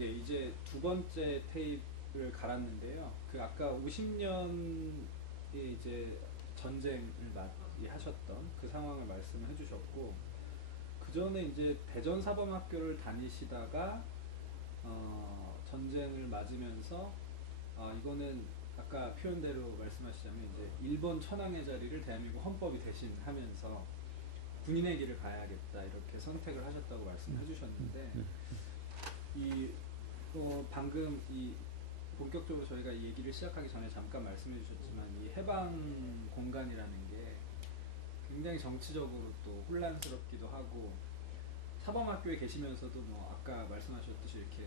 네, 이제 두 번째 테이프를 갈았는데요. 그 아까 50년에 이제 전쟁을 맞이하셨던 그 상황을 말씀해 주셨고, 그 전에 이제 대전사범학교를 다니시다가 전쟁을 맞으면서 이거는 아까 표현대로 말씀하시자면 이제 일본 천황의 자리를 대한민국 헌법이 대신하면서 군인의 길을 가야겠다 이렇게 선택을 하셨다고 말씀해 주셨는데 이 방금 이 본격적으로 저희가 이 얘기를 시작하기 전에 잠깐 말씀해 주셨지만 이 해방 공간이라는 게 굉장히 정치적으로 또 혼란스럽기도 하고 사범학교에 계시면서도 뭐 아까 말씀하셨듯이 이렇게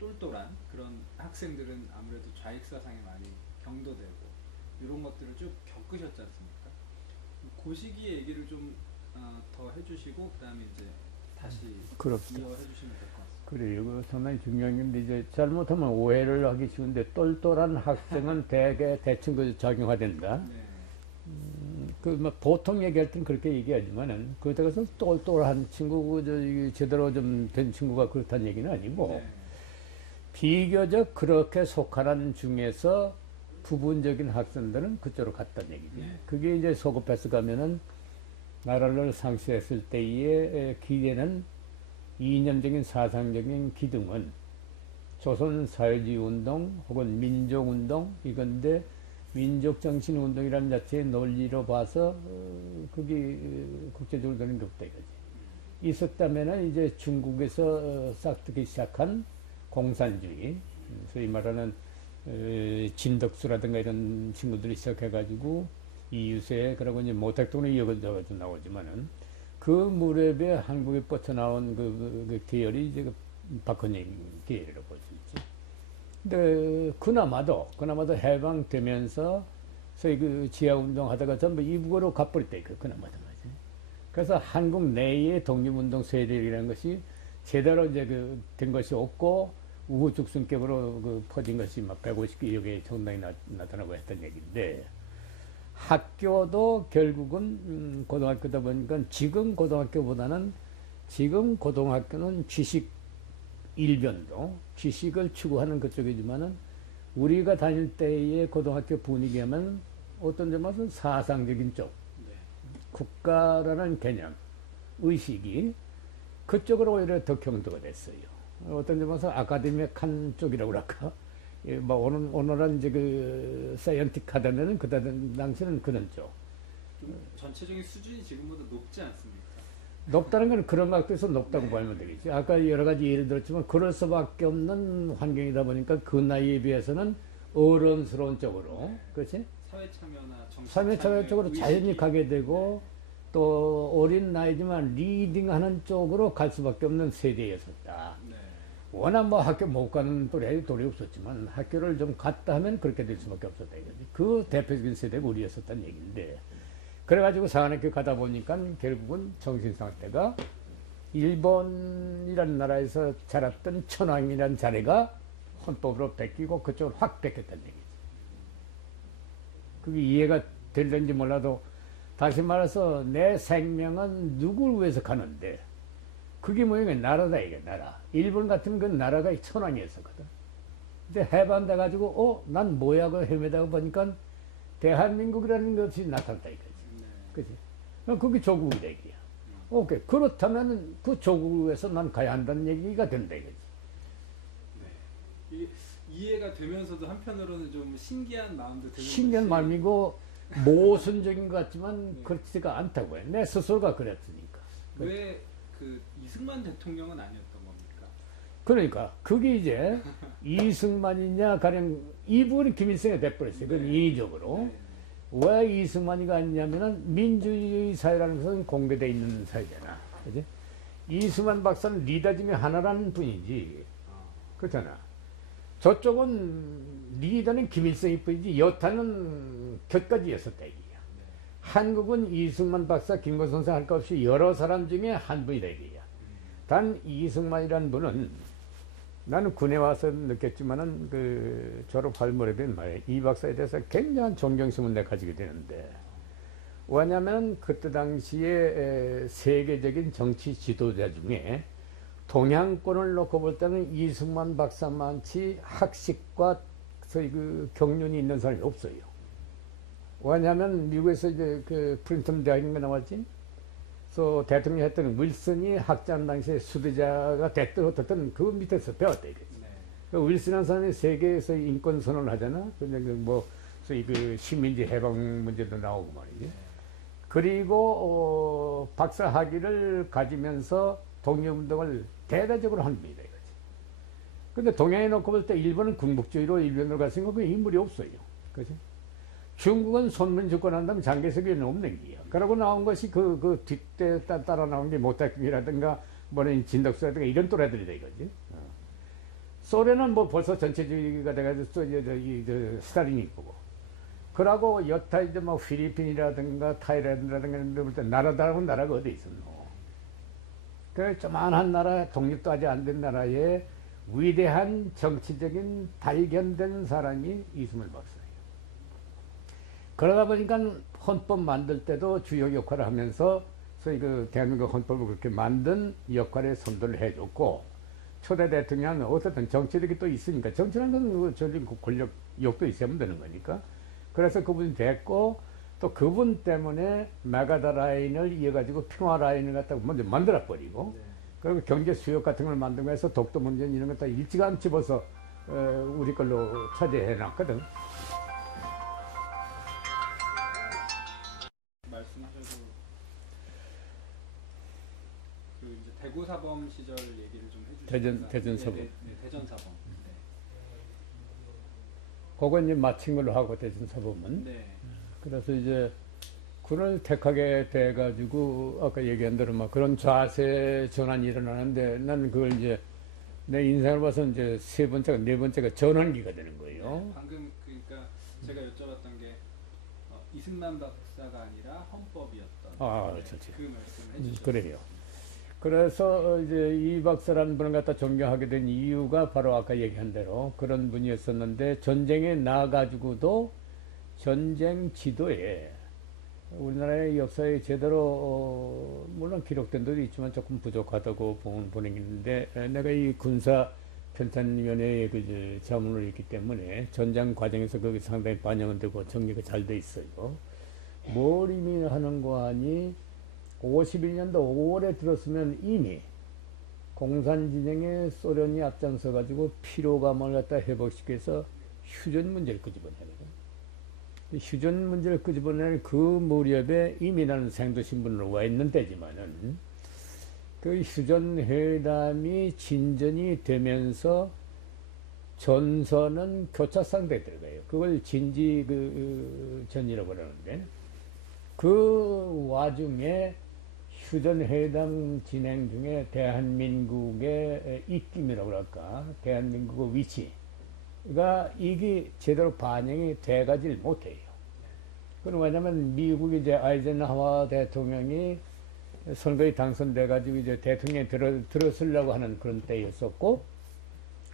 똘똘한 그런 학생들은 아무래도 좌익사상에 많이 경도되고 이런 것들을 쭉 겪으셨지 않습니까? 그 시기의 얘기를 좀 더 해주시고 그 다음에 이제 다시 그렇죠. 이어해 주시면 될 것 같습니다. 그래요. 이거 상당히 중요한 건데, 이제 잘못하면 오해를 하기 쉬운데, 똘똘한 학생은 대개 대충 그 작용화된다. 네. 뭐 보통 얘기할 때는 그렇게 얘기하지만은, 그렇다고 해서 똘똘한 친구, 제대로 좀 된 친구가 그렇다는 얘기는 아니고, 네. 비교적 그렇게 속하는 중에서 부분적인 학생들은 그쪽으로 갔다는 얘기죠. 네. 그게 이제 소급해서 가면은, 나라를 상실했을 때의 기대는 이념적인 사상적인 기둥은 조선 사회주의 운동 혹은 민족 운동 이건데, 민족 정신 운동이라는 자체의 논리로 봐서 그게 국제적으로 되는 게 없다 이거지. 있었다면은 이제 중국에서 싹트기 시작한 공산주의, 소위 말하는 진덕수라든가 이런 친구들이 시작해가지고 이유세, 그러고 이제 모택동으로 이어져서 나오지만은 그 무렵에 한국에 뻗쳐나온 그 계열이 이제 그 박헌영 계열이라고 볼 수 있지. 근데 그나마도 해방되면서 소위 그 지하운동 하다가 전부 이북으로 가버렸다 이거 그나마도 말이지. 그래서 한국 내의 독립운동 세력이라는 것이 제대로 이제 그 된 것이 없고 우후죽순격으로 그 퍼진 것이 막 150개 여기에 정당히 나타나고 했던 얘기인데, 학교도 결국은 고등학교다 보니까 지금 고등학교보다는, 지금 고등학교는 지식 일변도 지식을 추구하는 그쪽이지만은 우리가 다닐 때의 고등학교 분위기하면 어떤 점에서 사상적인 쪽, 네. 국가라는 개념, 의식이 그쪽으로 오히려 더 경도가 됐어요. 어떤 점에서 아카데믹한 쪽이라고 그럴까? 뭐 오늘은 이제 그 사이언틱하다면은 그 당시는 그런 쪽. 좀 전체적인 수준이 지금보다 높지 않습니까? 높다는 건 그런 각도에서 높다고 보면 되겠지. 아까 여러 가지 예를 들었지만 그럴 수밖에 없는 환경이다 보니까 그 나이에 비해서는 어른스러운 쪽으로, 그렇지? 사회 참여나 정치 사회 참여 쪽으로 의식이- 자연히 가게 되고, 또 어린 나이지만 리딩하는 쪽으로 갈 수밖에 없는 세대였었다. 네. 워낙 뭐 학교 못 가는 돌이 없었지만 학교를 좀 갔다 하면 그렇게 될 수밖에 없었다 이거지. 그 대표적인 세대가 우리였었다는 얘기인데, 그래가지고 상한학교 가다 보니까 결국은 정신 상태가 일본이라는 나라에서 자랐던 천황이라는 자리가 헌법으로 뺏기고 그쪽으로 확 뺏겼다는 얘기지. 그게 이해가 될는지 몰라도, 다시 말해서 내 생명은 누굴 위해서 가는데, 그게 뭐냐, 나라다 이게 나라. 일본 같으면 그 나라가 천황이었었거든. 근데 해방돼 가지고 난 뭐야 그 헤매다가 보니까 대한민국이라는 것이 나타났다 이거지. 네. 그지? 그게 조국이다 이게야. 오케이. 그렇다면 그 조국을 위해서 난 가야 한다는 얘기가 된다 이거지. 네. 이게 이해가 되면서도 한편으로는 좀 신기한 마음도 드는 신기한 것이- 마음이고 모순적인 것 같지만 네. 그렇지가 않다고 해. 내 스스로가 그랬으니까. 왜 그 이승만 대통령은 아니었던 겁니까? 그러니까 그게 이제 이승만이냐 가령 이분이 김일성이 돼버렸어요. 그건 네. 인위적으로. 네. 왜 이승만이가 아니냐면은 민주주의 사회라는 것은 공개되어 있는 사회잖아. 그지? 이승만 박사는 리더 중에 하나라는 분이지. 그렇잖아. 저쪽은 리더는 김일성일 뿐이지 여타는 곁가지였었다 이게야. 한국은 이승만 박사, 김건희 선생 할 것 없이 여러 사람 중에 한 분이다 이게야. 단 이승만이라는 분은, 나는 군에 와서 느꼈지만은 그 졸업할 무렵에 말이야, 이 박사에 대해서 굉장한 존경심을 내가 가지게 되는데, 왜냐하면 그때 당시에 세계적인 정치 지도자 중에 동양권을 놓고 볼 때는 이승만 박사만치 학식과 소위 그 경륜이 있는 사람이 없어요. 왜냐하면 미국에서 이제 그 프린턴 대학인가 나왔지. 그래서 대통령 했던 윌슨이 학자한 당시에 수도자가 됐든 어떻든 그 밑에서 배웠다 이거지. 네. 그 윌슨한 사람이 세계에서 인권 선언을 하잖아. 근데 뭐 소위 그 식민지 해방 문제도 나오고 말이지. 그리고 박사 학위를 가지면서 독립운동을 대대적으로 한 분이다 이거지. 근데 동양에 놓고 볼 때 일본은 군국주의로 일본으로 갔으니까 그 인물이 없어요. 그지? 중국은 손문 집권한 다음에 장개석이 없는 게요. 그러고 나온 것이 그 뒷대 따라 나온 게 모택이라든가 뭐는 진덕수라든가 이런 또래들이다 이거지. 소련은 뭐 벌써 전체주의가 돼가지고 저 스탈린이 있고. 그러고 여타 이제 뭐 필리핀이라든가 타이랜드라든가 이런 데 볼 때 나라다라는 나라가 어디 있었노? 그 조만한 나라, 독립도 아직 안 된 나라에 위대한 정치적인 발견된 사람이 이승만 박사예요. 그러다 보니까 헌법 만들 때도 주요 역할을 하면서 소위 그 대한민국 헌법을 그렇게 만든 역할에 선도를 해줬고, 초대 대통령은 어쨌든 정치력이 또 있으니까, 정치라는 건 전린 권력욕도 있으면 되는 거니까. 그래서 그분이 됐고, 또 그분 때문에 마가다 라인을 이어가지고 평화 라인을 갖다가 먼저 만들어버리고, 네. 그리고 경제 수역 같은 걸 만들고 해서 독도 문제 이런 거 다 일찌감치 집어서 우리 걸로 차지해 놨거든. 말씀하셔도 그 이제 대구 사범 시절 얘기를 좀 해주시죠. 대전 사범. 네, 대전 사범. 네. 그거 이제 마친 걸로 하고 대전 사범은. 네. 그래서 이제 군을 택하게 돼가지고 아까 얘기한 대로 막 그런 자세 전환이 일어나는데 나는 그걸 이제 내 인생을 봐서 이제 세 번째가 네 번째가 전환기가 되는 거예요. 네, 방금 그러니까 제가 여쭤봤던 게 이승만 박사가 아니라 헌법이었던. 아, 네, 그렇지. 그 말씀을 해주셨어요. 그래요. 그래서 이제 이 박사라는 분을 갖다 존경하게 된 이유가 바로 아까 얘기한 대로 그런 분이었었는데, 전쟁에 나가지고도 전쟁 지도에 우리나라의 역사에 제대로 물론 기록된 데도 있지만 조금 부족하다고 보는 분위기인데, 내가 이 군사 편찬위원회의 그 자문을 했기 때문에 전쟁 과정에서 그게 상당히 반영은 되고 정리가 잘 돼 있어요. 뭘 의미하는 거 하니 51년도 5월에 들었으면 이미 공산진영에 소련이 앞장서 가지고 피로감을 갖다 회복시켜서 휴전 문제를 끄집어내거든. 휴전 문제를 끄집어내는 그 무렵에 이미 나는 생도신분으로 와 있는 때지만은 그 휴전 회담이 진전이 되면서 전선은 교차 상대에 들어가요. 그걸 진지 전이라고 그러는데, 그 와중에 휴전 회담 진행 중에 대한민국의 입김이라고 그럴까, 대한민국의 위치가 이게 제대로 반영이 돼가질 못해요. 그건 왜냐면 미국이 이제 아이젠하워 대통령이 선거에 당선돼가지고 이제 대통령에 들어서려고 하는 그런 때였었고,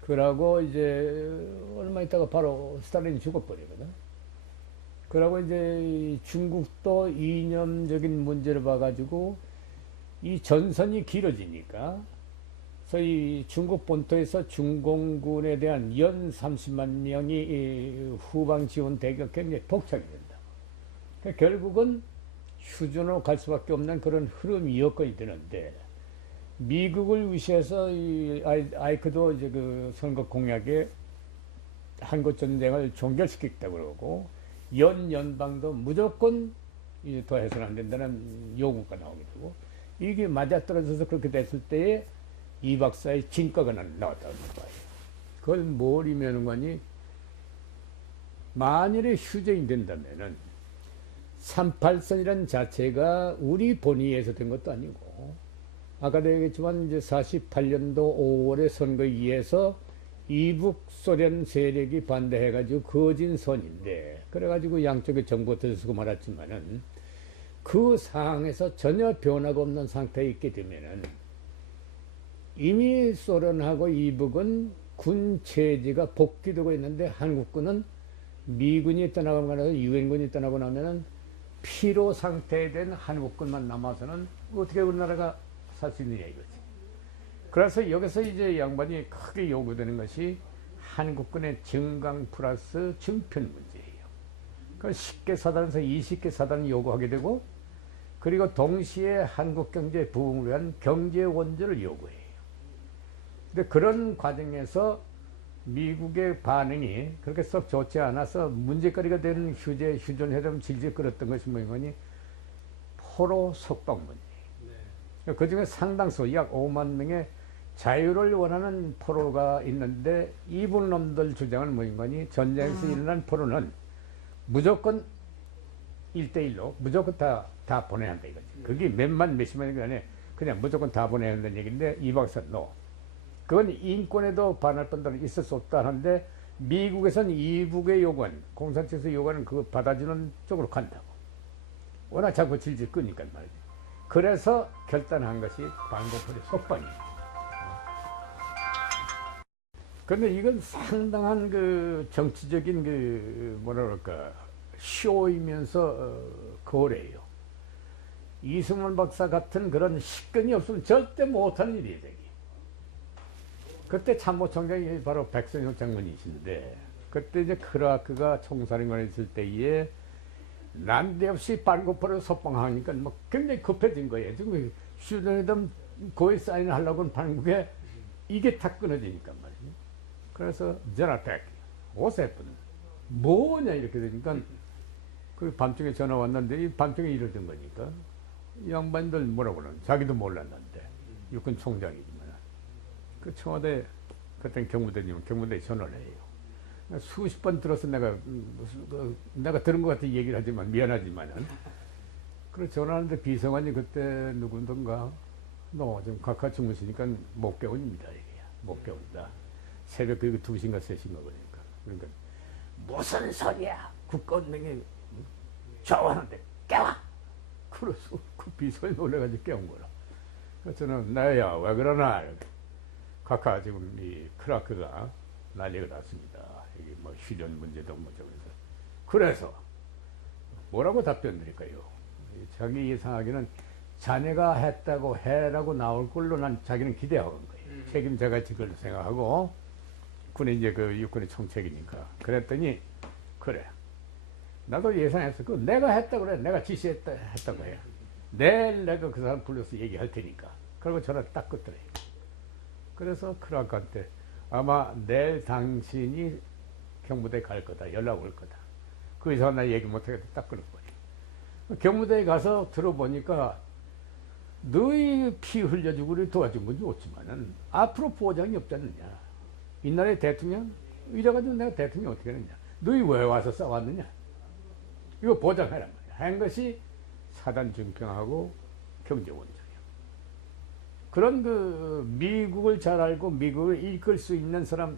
그러고 이제 얼마 있다가 바로 스탈린이 죽어버리거든. 그러고 이제 중국도 이념적인 문제를 봐가지고 이 전선이 길어지니까 소위 중국 본토에서 중공군에 대한 연 30만 명이 후방 지원 대격 굉장히 독착이 된다. 그러니까 결국은 휴전으로 갈 수밖에 없는 그런 흐름이 여건이 되는데, 미국을 위시해서 이 아이크도 이제 그 선거 공약에 한국 전쟁을 종결시키겠다고 그러고, 연방도 무조건 더 해서는 안 된다는 요구가 나오게 되고, 이게 맞아떨어져서 그렇게 됐을 때에 이 박사의 진가가 나왔다는 거예요. 그걸 뭘 의미하는 거니? 만일에 휴전이 된다면은 38선이라는 자체가 우리 본의에서 된 것도 아니고, 아까도 얘기했지만 이제 48년도 5월에 선거에 의해서 이북 소련 세력이 반대해가지고 그어진 선인데, 그래가지고 양쪽의 정부가 들어서고 말았지만은 그 상황에서 전혀 변화가 없는 상태에 있게 되면은 이미 소련하고 이북은 군 체제가 복귀되고 있는데, 한국군은 미군이 떠나고 나서 유엔군이 떠나고 나면은 피로 상태에 된 한국군만 남아서는 어떻게 우리나라가 살 수 있느냐 이거지. 그래서 여기서 이제 양반이 크게 요구되는 것이 한국군의 증강 플러스 증편 문제예요. 그 10개 사단에서 20개 사단을 요구하게 되고, 그리고 동시에 한국 경제 부흥을 위한 경제 원조를 요구해요. 근데 그런 과정에서 미국의 반응이 그렇게 썩 좋지 않아서 문제거리가 되는 휴전회담 질질 끌었던 것이 뭐니? 포로 석방 문제. 네. 그 중에 상당수 약 5만 명의 자유를 원하는 포로가 있는데, 이분 놈들 주장은 뭐니? 전쟁에서 일어난 포로는 무조건 1대1로 무조건 다 보내야 한다 이거지. 그게 몇십만이 아니라 그냥 무조건 다 보내야 한다는 얘기인데, 이 박사 노. 그건 인권에도 반할 뿐더러 있을 수 없다 하는데, 미국에서는 이북의 요구는, 공산주의에서 요구하는 그거 받아주는 쪽으로 간다고. 워낙 자꾸 질질 끄니까 말이지. 그래서 결단한 것이 반공포리 석방이에요. 그런데 이건 상당한 그 정치적인 그 뭐라 그럴까 쇼이면서 거래예요. 이승만 박사 같은 그런 식근이 없으면 절대 못하는 일이에요, 저기. 그때 참모총장이 바로 백선영 장군이신데, 그때 이제 크라크가 총사령관에 있을 때에 난데없이 반고포를 석방하니까 뭐 굉장히 급해진 거예요. 지금 휴전회담 고에 사인을 하려고는 반국에 이게 다 끊어지니까 말이에요. 그래서 전화백 50분 뭐냐 이렇게 되니까, 그 밤중에 전화 왔는데 이 밤중에 이러던 거니까 이 양반들 뭐라고 그러는, 자기도 몰랐는데 육군 총장이지만 그 청와대 그때 경무대님은 경무대에 전화를 해요. 수십 번 들어서 내가 들은 것 같은 얘기를 하지만 미안하지만은, 그래서 전화하는데 비서관이 그때 누군던가, 너 지금 각하 주무시니까 못 깨운입니다. 이게 못 깨운다. 새벽 그 2시인가 3시인가 그러니까 무슨 소리야, 국가운명이 좌우하는데 깨워. 그래서 그 비서관이 놀래가지고 깨운 거라. 그래서 저는 나야 왜 그러나, 각하 지금 이 크라크가 난리가 났습니다. 이게 뭐 휴전 문제도 뭐죠. 그래서 뭐라고 답변 드릴까요? 자기 예상하기는 자네가 했다고 해라고 나올 걸로 난 자기는 기대하고 온 거예요. 책임자가 지걸 생각하고, 군이 이제 그 육군의 총책이니까. 그랬더니 그래, 나도 예상했어. 그 내가 했다고 그래. 내가 지시했다고 해. 내일 내가 그 사람 불러서 얘기할 테니까. 그리고 전화 딱 끊더래요. 그래서 크라크한테 아마 내일 당신이 경무대에 갈 거다. 연락 올 거다. 그 이상 나 얘기 못하겠다. 딱 끊어버려. 경무대에 가서 들어보니까 너희 피 흘려주고 우리 도와준 건 좋지만은 앞으로 보장이 없지 않느냐. 이 나라의 대통령? 이래가지고 내가 대통령 어떻게 하느냐. 너희 왜 와서 싸웠느냐. 이거 보장해란 말이야. 한 것이 사단 증평하고 경제원조예요. 그런 그 미국을 잘 알고 미국을 이끌 수 있는 사람,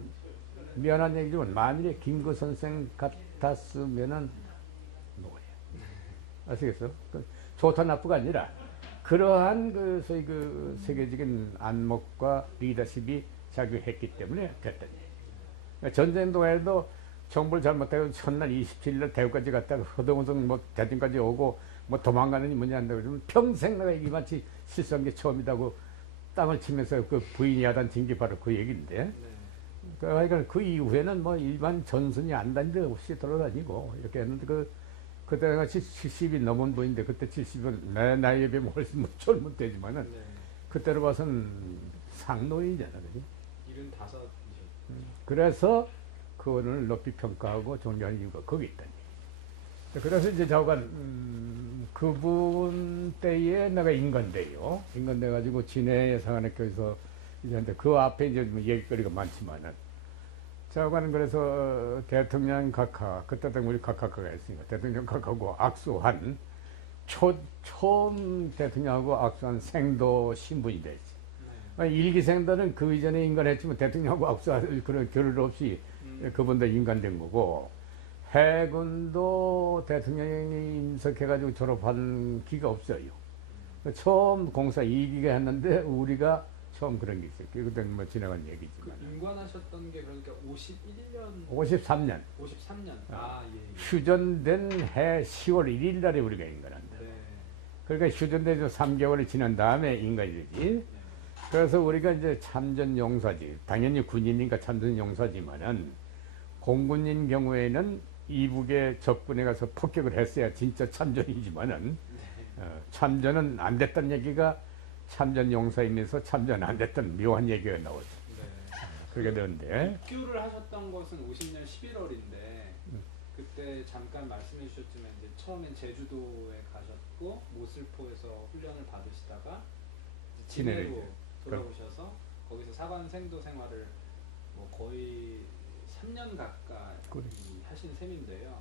미안한 얘기지만 만일에 김구 선생 같았으면은 뭐예요? 아시겠어? 그 좋다 나쁘가 아니라 그러한 그 소위 그 세계적인 안목과 리더십이 작용했기 때문에 됐던 얘기예요. 그러니까 전쟁 동안에도 정보를 잘못하고 첫날 27일 대구까지 갔다가 허둥허둥 뭐 대전까지 오고 뭐 도망가느니 뭐냐 한다고 그러면 평생 내가 이마치 실수한 게 처음이다고 땅을 치면서 그 부인이 하던 징계 바로 그 얘기인데. 네. 그러니까 그 이후에는 뭐 일반 전선이 안 다닌 데 없이 돌아다니고 이렇게 했는데, 그때 같이 70이 넘은 분인데, 그때 70은 내 나이에 비하면 훨씬 젊은 때지만은, 네. 그때로 봐서는 상노인이잖아. 그지? 75이셨죠. 그래서 그거를 높이 평가하고 존경하는 이유가 거기 있다니. 그래서 이제 저간 그분 때에 내가 인간돼요. 인간돼 가지고 진해 예상학교에서 이제 근데 그 앞에 이제 뭐 얘기거리가 많지만은, 저간 그래서 대통령 각하, 그때 우리 각하가 있으니까 대통령 각하고 악수한 처음 대통령하고 악수한 생도 신분이 됐지. 네. 일기생들은 그 이전에 인간했지만 대통령하고 악수할 그런 겨를 없이 그분들 인간된 거고, 해군도 대통령이 임석해가지고 졸업한 기가 없어요. 처음 공사 2기가 했는데 우리가 처음 그런 게 있어요. 그때는 뭐 지나간 얘기지만. 그 임관하셨던 게 그러니까 51년? 53년. 53년. 아, 예, 예. 휴전된 해 10월 1일 날에 우리가 인간한다. 네. 그러니까 휴전돼서 3개월이 지난 다음에 인간이 되지. 네. 그래서 우리가 이제 참전 용사지, 당연히 군인이니까 참전 용사지만은 공군인 경우에는 이북에 적군에 가서 폭격을 했어야 진짜 참전이지만은 참전은 안 됐다는 얘기가 참전 용사이면서 참전 안 됐던 묘한 얘기가 나오죠. 네. 그렇게 되는데 입교를 하셨던 것은 50년 11월인데 그때 잠깐 말씀해 주셨지만 이제 처음엔 제주도에 가셨고 모슬포에서 훈련을 받으시다가 진해로 진해로 이제 돌아오셔서 거기서 사관생도 생활을 뭐 거의 3년 가까이 그래. 하신 셈인데요.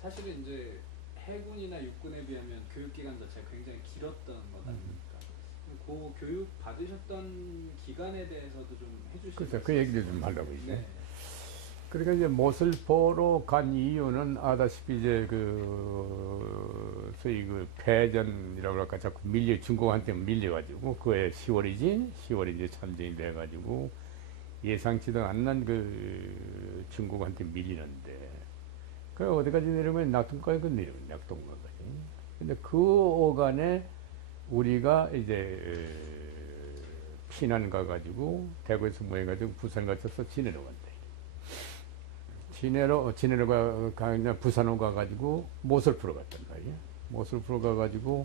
사실은 이제 해군이나 육군에 비하면 교육 기간 자체가 굉장히 길었던 것 아닙니까? 그 교육 받으셨던 기간에 대해서도 좀 해주시죠. 그래서 그 얘기를 좀 하려고 이제. 네. 그러니까 이제 모슬포로 간 이유는 아다시피 이제 그 소위 그 패전이라고 할까 자꾸 중국한테 밀려가지고 그해 10월이지 이제 참전이 돼가지고 예상치도 않는 그 중국한테 밀리는데 그 어디까지 내려면 낙동까지 내려요. 낙동까지. 근데 그 오간에 우리가 이제 피난 가가지고 대구에서 모여가지고 부산 가셔서 진해로 간다. 진해로 그냥 부산으로 가가지고 모슬포로 갔단 말이야. 모슬포로 가가지고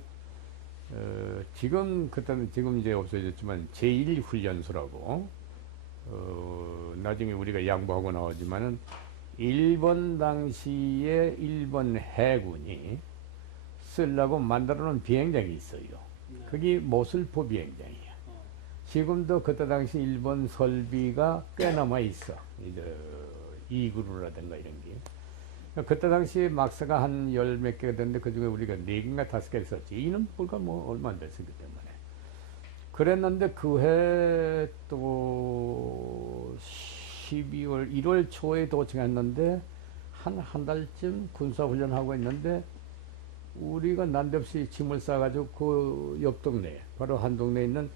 그때는 지금 이제 없어졌지만 제1훈련소라고 나중에 우리가 양보하고 나오지만은 일본 당시에 일본 해군이 쓰려고 만들어 놓은 비행장이 있어요. 네. 그게 모슬포 비행장이야. 지금도 그때 당시 일본 설비가 꽤 남아 있어. 이제 이그루라든가 이런 게. 그때 당시 막사가 한 열 몇 개가 됐는데 그 중에 우리가 4개인가 5개 있었지. 이는 불과 뭐 얼마 안 됐었기 때문에. 그랬는데 그 해 또 12월, 1월 초에 도착했는데 한 달쯤 군사훈련하고 있는데 우리가 난데없이 짐을 싸가지고 그 옆 동네, 바로 한 동네에 있는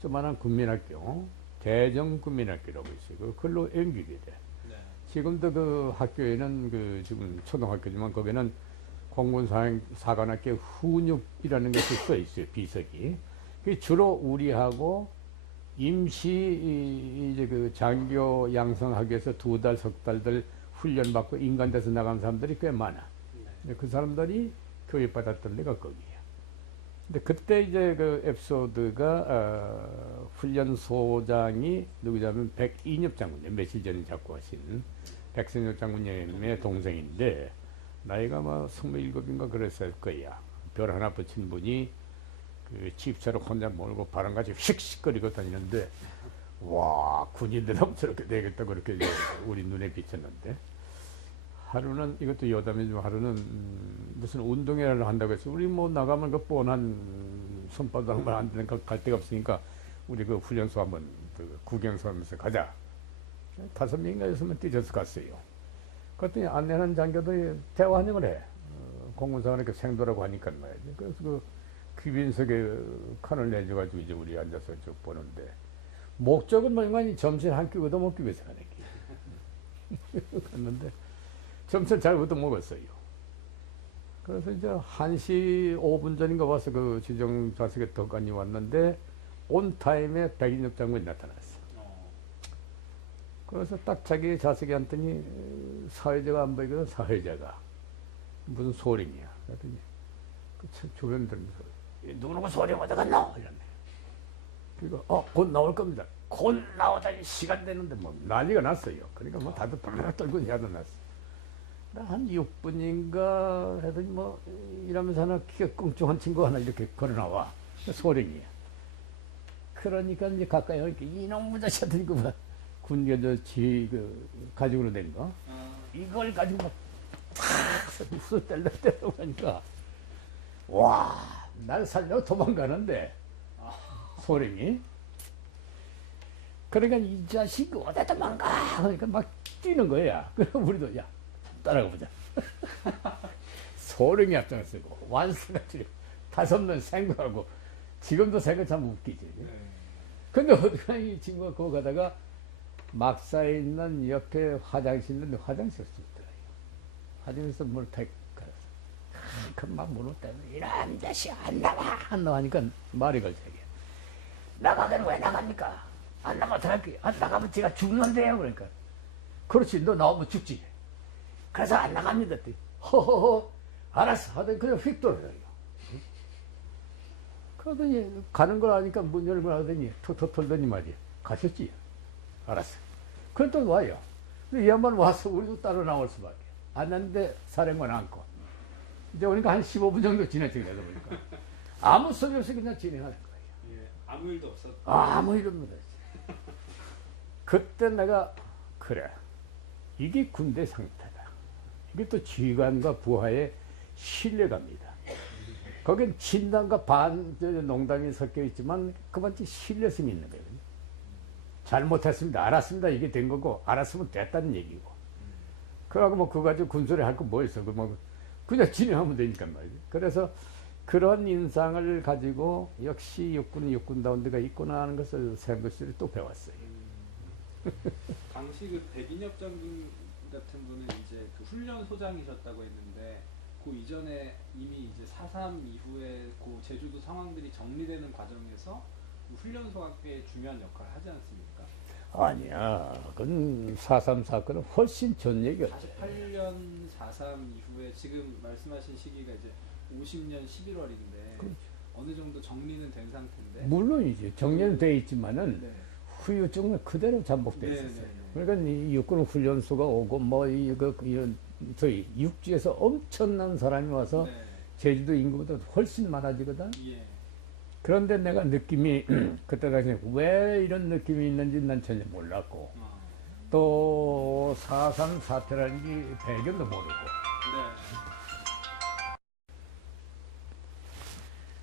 조만한 군민학교, 대정군민학교라고 있어요. 그걸로 옮기게 돼. 네. 지금도 그 학교에는 그 지금 초등학교지만 거기는 공군사관학교 훈육이라는 것이 써 있어요. 비석이. 그 주로 우리하고 임시 이제 그 장교 양성하기 위해서 2달, 석 달들 훈련받고 인간돼서 나간 사람들이 꽤 많아. 네. 그 사람들이 교육받았던 데가 거기야. 근데 그때 이제 그 에피소드가 훈련소장이 누구냐면 백인엽 장군님, 며칠 전에 잡고 하신 백선엽 장군님의 동생인데 나이가 뭐 27인가 그랬을 거야. 별 하나 붙인 분이 그 집차를 혼자 몰고 바람같이 휙휙거리고 다니는데 와 군인들은 저렇게 되겠다 그렇게 이제 우리 눈에 비쳤는데 하루는 이것도 여담이지만 하루는 무슨 운동회를 한다고 해서 우리 뭐 나가면 그 뻔한 손바닥 한번 안 되는 거 갈 데가 없으니까 우리 그 훈련소 한번 그 구경소 하면서 가자. 5명인가 6명 뛰셔서 갔어요. 그랬더니 안내하는 장교들이 대화환영을 해. 공군사관에 그 생도라고 하니까 말이지. 그래서 그 귀빈석에 칸을 내줘가지고 이제 우리 앉아서 쭉 보는데 목적은 뭐냐면 점심 한 끼 얻어먹기 위해서 가는 게. 갔는데 점심 잘 얻어먹었어요. 그래서 이제 1시 5분 전인가 와서 그 지정 좌석에 덕관이 왔는데 온 타임에 백인엽 장군이 나타났어. 그래서 딱 자기 좌석에 앉더니 사회자가 안 보이거든. 사회자가 무슨 소령이야. 그랬더니 그 주변 들면서 누구누구 소령 어디 갔노? 이러네. 그리고 곧 나올 겁니다. 곧 나오다니 시간 되는데 뭐 난리가 났어요. 그러니까 뭐 다들 벌벌 떨고 야도 났어. 한 6분인가 하더니 뭐 이러면서 하나 키가 꿍충한 친구 하나 이렇게 걸어 나와. 소령이야. 그러니까 이제 가까이 이렇게 이놈 자식 하더니 그 군대 그 가죽으로 된 거. 이걸 가지고 막 탁 때려고 하니까 와, 날 살려고 도망가는데 소령이. 그러니까 이 자식 어디 도망가? 그러니까 막 뛰는 거야. 그래서 우리도 야 따라가 보자. 소령이 앞장서고 완수같이 5명 생각하고 지금도 생각 참 웃기지. 근데 어디가 이 친구가 그거 가다가 막사에 있는 옆에 화장실 있는데 화장실 있더라고요. 화장실에서 물을 탁 갈았어. 그막 물을 때문에 이런 자식 안 나와 하니까 말이 걸자기야. 나가긴 왜 나갑니까? 안 나가면 어떡할게요? 안 나가면 제가 죽는데요. 그러니까 그렇지, 너 나오면 죽지. 그래서 안 나갑니다. 허허허, 알았어 하더니 그냥 휙 돌아가요. 그러더니 가는 걸 아니까 문 열고 하더니 톡톡 털더니 말이야, 가셨지? 알았어. 그럼 또 와요. 근데 이 양반 와서 우리도 따로 나올 수밖에. 안 났는데 사령관 안고. 이제 오니까 한 15분 정도 지났지, 내가 보니까. 아무 소리 없이 그냥 진행하는 거예요. 예, 아무 일도 없었. 아무 일 없는 거지. 그때 내가, 그래, 이게 군대 상태다. 이게 또 지휘관과 부하의 신뢰갑니다. 거긴 진담과 농담이 섞여 있지만 그만치 신뢰성이 있는 거예요. 잘못했습니다. 알았습니다. 이게 된 거고, 알았으면 됐다는 얘기고. 그러고 뭐 그거 가지고 군소리 할 거 뭐 있어. 그냥 진행하면 되니까 말이죠. 그래서 그런 인상을 가지고 역시 육군은 육군다운 데가 있구나 하는 것을 생것을 또 배웠어요. 당시 그 백인엽 장군 같은 분은 이제 그 훈련 소장이셨다고 했는데 그 이전에 이미 이제 4.3 이후에 그 제주도 상황들이 정리되는 과정에서 훈련 소각의 중요한 역할을 하지 않습니까? 아니야. 그건 4.3 사건은 훨씬 전 얘기였지. 48년 4.3 이후에 지금 말씀하신 시기가 이제 50년 11월인데 그렇죠. 어느 정도 정리는 된 상태인데 물론이지. 정리는 돼 있지만은 네. 후유증은 그대로 잠복돼 네, 있었어요. 네, 네. 그러니까 이 육군 훈련소가 오고 이런 저희 육지에서 엄청난 사람이 와서 네. 제주도 인구보다 훨씬 많아지거든. 예. 그런데 내가 느낌이 그때 당시에 왜 이런 느낌이 있는지 난 전혀 몰랐고 또 4.3 사태라는 게 배경도 모르고 네.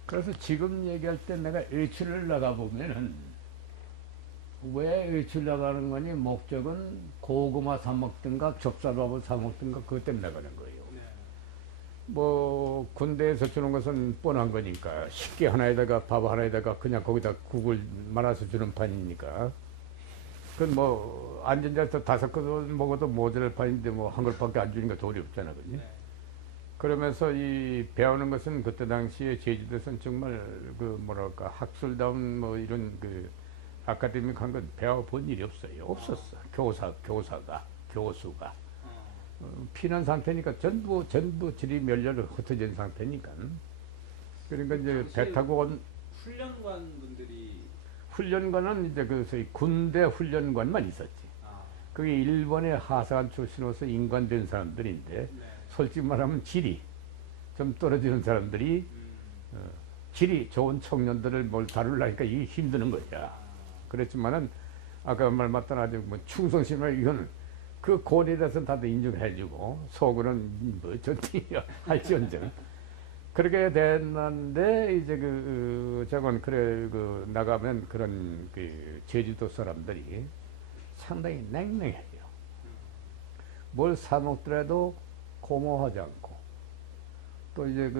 그래서 지금 얘기할 때 내가 외출을 나가보면은 왜 외출 나가는 거니 목적은 고구마 사 먹든가 좁쌀밥을 사 먹든가 그것 때문에 나가는 거예요. 네. 뭐 군대에서 주는 것은 뻔한 거니까 식기 하나에다가 밥 하나에다가 그냥 거기다 국을 말아서 주는 판이니까 그건 뭐 앉은 자리에서 5그릇 먹어도 모자랄 판인데 뭐 한 그릇밖에 안 주니까 도리 없잖아, 그지? 네. 그러면서 이 배우는 것은 그때 당시에 제주도에서는 정말 그 뭐랄까 학술다운 뭐 이런 그 아카데믹한 건 배워본 일이 없어요. 없었어. 교수가. 피난 상태니까 전부 질이 멸렬 흩어진 상태니까. 그러니까 이제 배 타고 온 훈련관 분들이 훈련관은 이제 그 소위 군대 훈련관만 있었지. 그게 일본의 하사관 출신으로서 인관된 사람들인데 네. 솔직히 말하면 질이 좀 떨어지는 사람들이 질이 좋은 청년들을 뭘 다루려니까 이게 힘드는 거야. 그렇지만은 아까 말 맞다 아주 뭐 충성심을 이거는 그 고리에 대해서는 다들 인정해주고 속으로는 뭐 저티 할지언정 그렇게 됐는데 이제 저건 그래 나가면 그런 그 제주도 사람들이 상당히 냉랭해요. 뭘 사 먹더라도 고마워하지 않고 또 이제